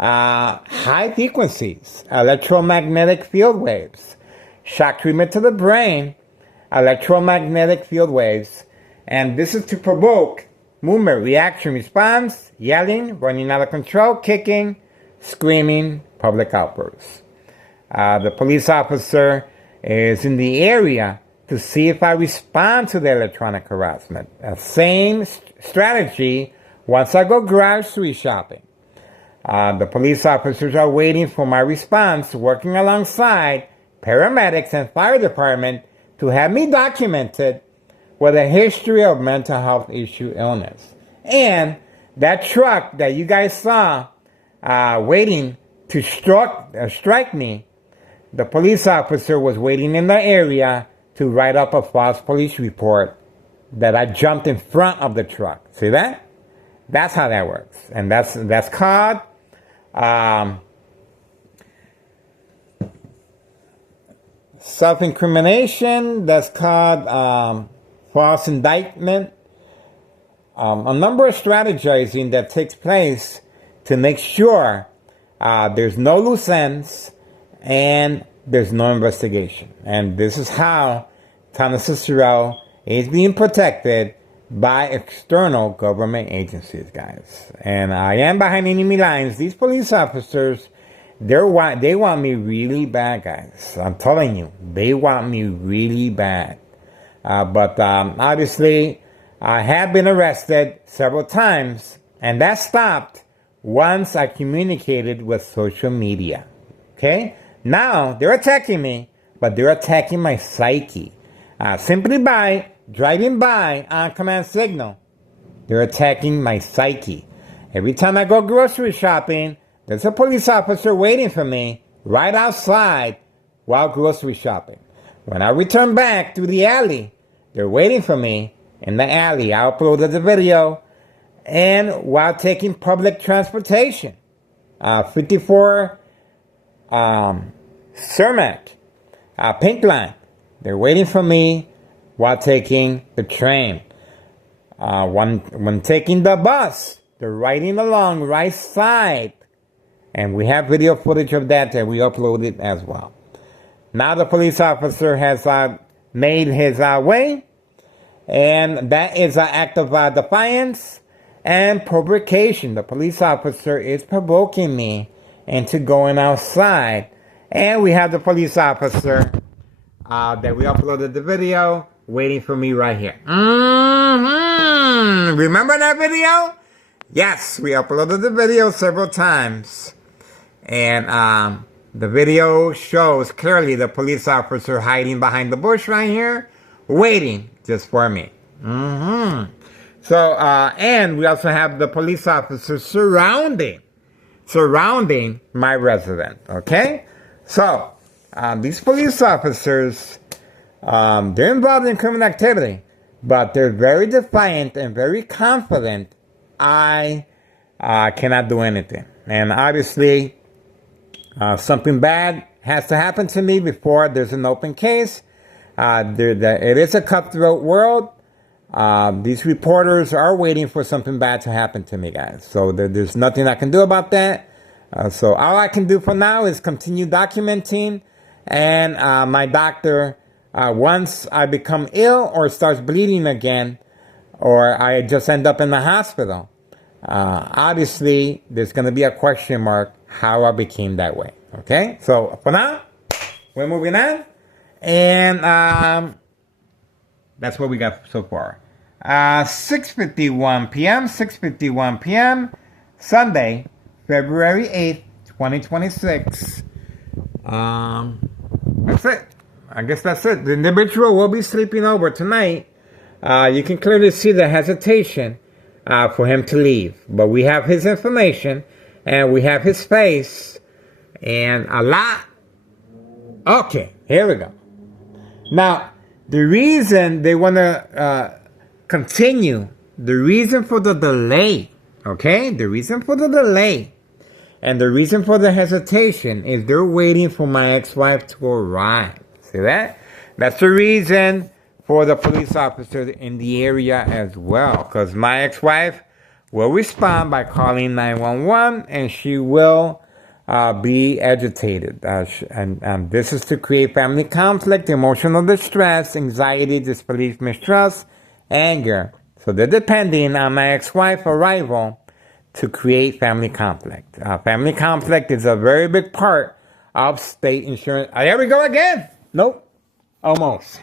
High frequencies, electromagnetic field waves, shock treatment to the brain, electromagnetic field waves. And this is to provoke movement, reaction, response, yelling, running out of control, kicking, screaming, public outbursts. The police officer is in the area to see if I respond to the electronic harassment. Same strategy once I go grocery shopping. The police officers are waiting for my response, working alongside paramedics and fire department to have me documented with a history of mental health issue illness. And that truck that you guys saw waiting to strike me, the police officer was waiting in the area to write up a false police report that I jumped in front of the truck. See that? That's how that works. And that's called self-incrimination. That's called false indictment. A number of strategizing that takes place to make sure there's no loose ends and there's no investigation. And this is how Thomas Cicero is being protected by external government agencies, guys. And I am behind enemy lines. These police officers, they want me really bad, guys. I'm telling you, they want me really bad. But obviously, I have been arrested several times, and that stopped once I communicated with social media. Okay? Now, they're attacking me, but they're attacking my psyche. Simply by driving by on command signal, they're attacking my psyche. Every time I go grocery shopping, there's a police officer waiting for me right outside while grocery shopping. When I return back to the alley, they're waiting for me in the alley. I uploaded the video. And while taking public transportation, 54 Cermak, Pink Line, they're waiting for me while taking the train. When taking the bus, they're riding along right side. And we have video footage of that we uploaded as well. Now the police officer has made his way, and that is an act of defiance and provocation. The police officer is provoking me into going outside. And we have the police officer that we uploaded the video waiting for me right here. Remember that video? Yes, we uploaded the video several times. And the video shows clearly the police officer hiding behind the bush right here, waiting just for me. So, and we also have the police officer surrounding my resident, okay? So, these police officers, they're involved in criminal activity, but they're very defiant and very confident I cannot do anything. And obviously, something bad has to happen to me before there's an open case. It is a cutthroat world. These reporters are waiting for something bad to happen to me, guys. So there's nothing I can do about that. So all I can do for now is continue documenting. And my doctor, once I become ill or starts bleeding again, or I just end up in the hospital, obviously there's going to be a question mark how I became that way. Okay? So for now, we're moving on. And that's what we got so far. 6:51 p.m., Sunday, February 8th, 2026. That's it. I guess that's it. The individual will be sleeping over tonight. You can clearly see the hesitation for him to leave. But we have his information, and we have his face, and a lot. Okay, here we go. Now, the reason they want to continue, the reason for the delay, okay? The reason for the delay and the reason for the hesitation is they're waiting for my ex-wife to arrive. See that? That's the reason for the police officer in the area as well, because my ex-wife will respond by calling 911, and she will be agitated. And this is to create family conflict, emotional distress, anxiety, disbelief, mistrust, anger. So they're depending on my ex-wife arrival to create family conflict. Family conflict is a very big part of state insurance. There we go again. Nope. Almost.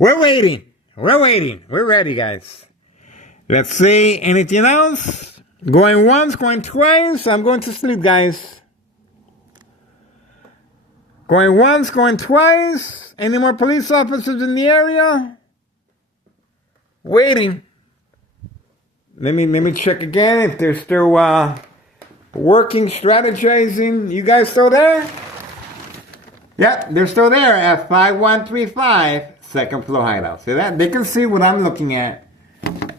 We're waiting. We're ready, guys. Let's see. Anything else? Going once, going twice. I'm going to sleep, guys. Going once, going twice. Any more police officers in the area? Waiting. Let me check again if they're still working, strategizing. You guys still there? Yep, they're still there at 5135 second floor hideout. See that? They can see what I'm looking at.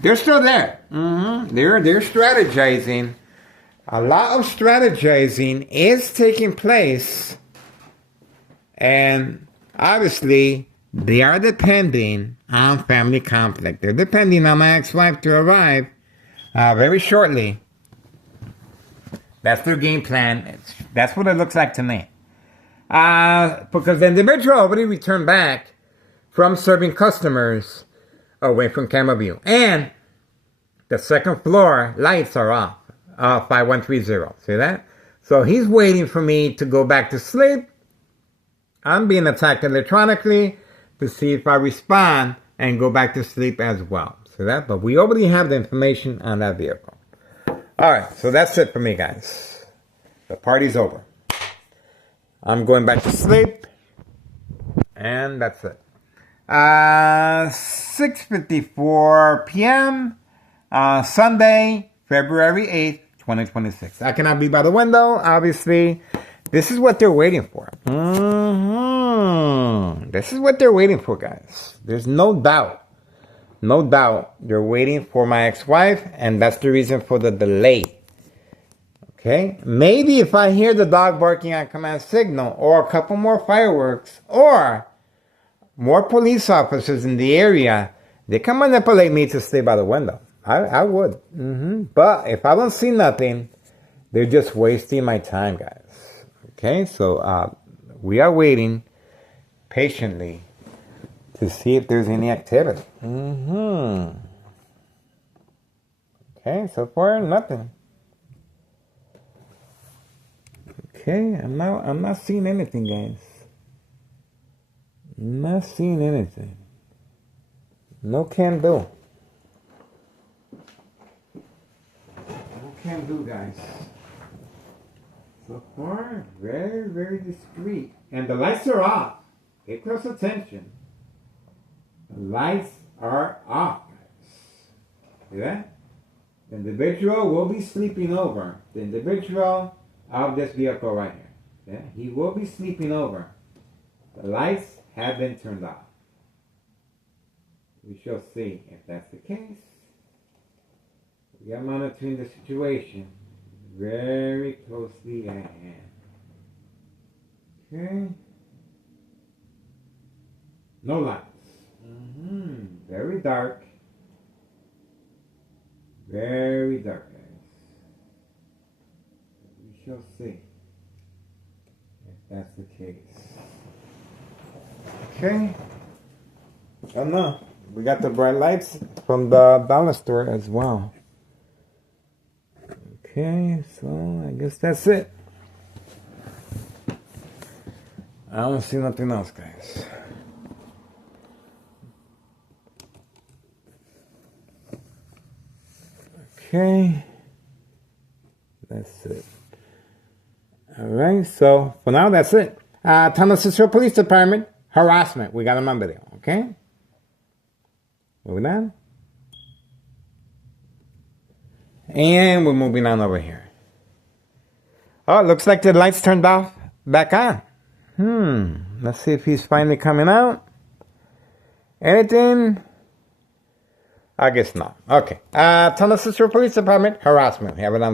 They're still there. They're strategizing. A lot of strategizing is taking place, and obviously they are depending on family conflict. They're depending on my ex-wife to arrive very shortly. That's their game plan. That's what it looks like to me. Because the individual already returned back from serving customers away from camera view. And the second floor lights are off. 5130. See that? So he's waiting for me to go back to sleep. I'm being attacked electronically to see if I respond and go back to sleep as well. See that? But we already have the information on that vehicle. Alright, so that's it for me, guys. The party's over. I'm going back to sleep. And that's it. 6:54 p.m. Sunday, February 8th, 2026. I cannot be by the window, obviously. This is what they're waiting for. This is what they're waiting for, guys. There's no doubt. No doubt they're waiting for my ex-wife, and that's the reason for the delay. Okay? Maybe if I hear the dog barking on command signal, or a couple more fireworks, or more police officers in the area, they can manipulate me to stay by the window. I would. But if I don't see nothing, they're just wasting my time, guys. Okay? So, We are waiting patiently to see if there's any activity. Okay, so far nothing. Okay, I'm not seeing anything, guys. Not seeing anything. No can do. No can do, guys. So far, very, very discreet. And the lights are off. Pay close attention. The lights are off, guys. See that? The individual will be sleeping over. The individual of this vehicle right here. Yeah, he will be sleeping over. The lights have been turned off. We shall see if that's the case. We are monitoring the situation very closely at hand. Okay. No lights. Very dark. Very dark, guys. We shall see if that's the case. Okay. Oh no. We got the bright lights from the dollar store as well. Okay, so I guess that's it. I don't see nothing else, guys. Okay. That's it. Alright, so for now, that's it. Tunnel Central Police Department, harassment. We got them on video, okay? Moving on. And we're moving on over here. Oh, it looks like the lights turned off back on. Let's see if he's finally coming out. Anything? I guess not. Okay. Tunnel Central Police Department, harassment. We have it on video.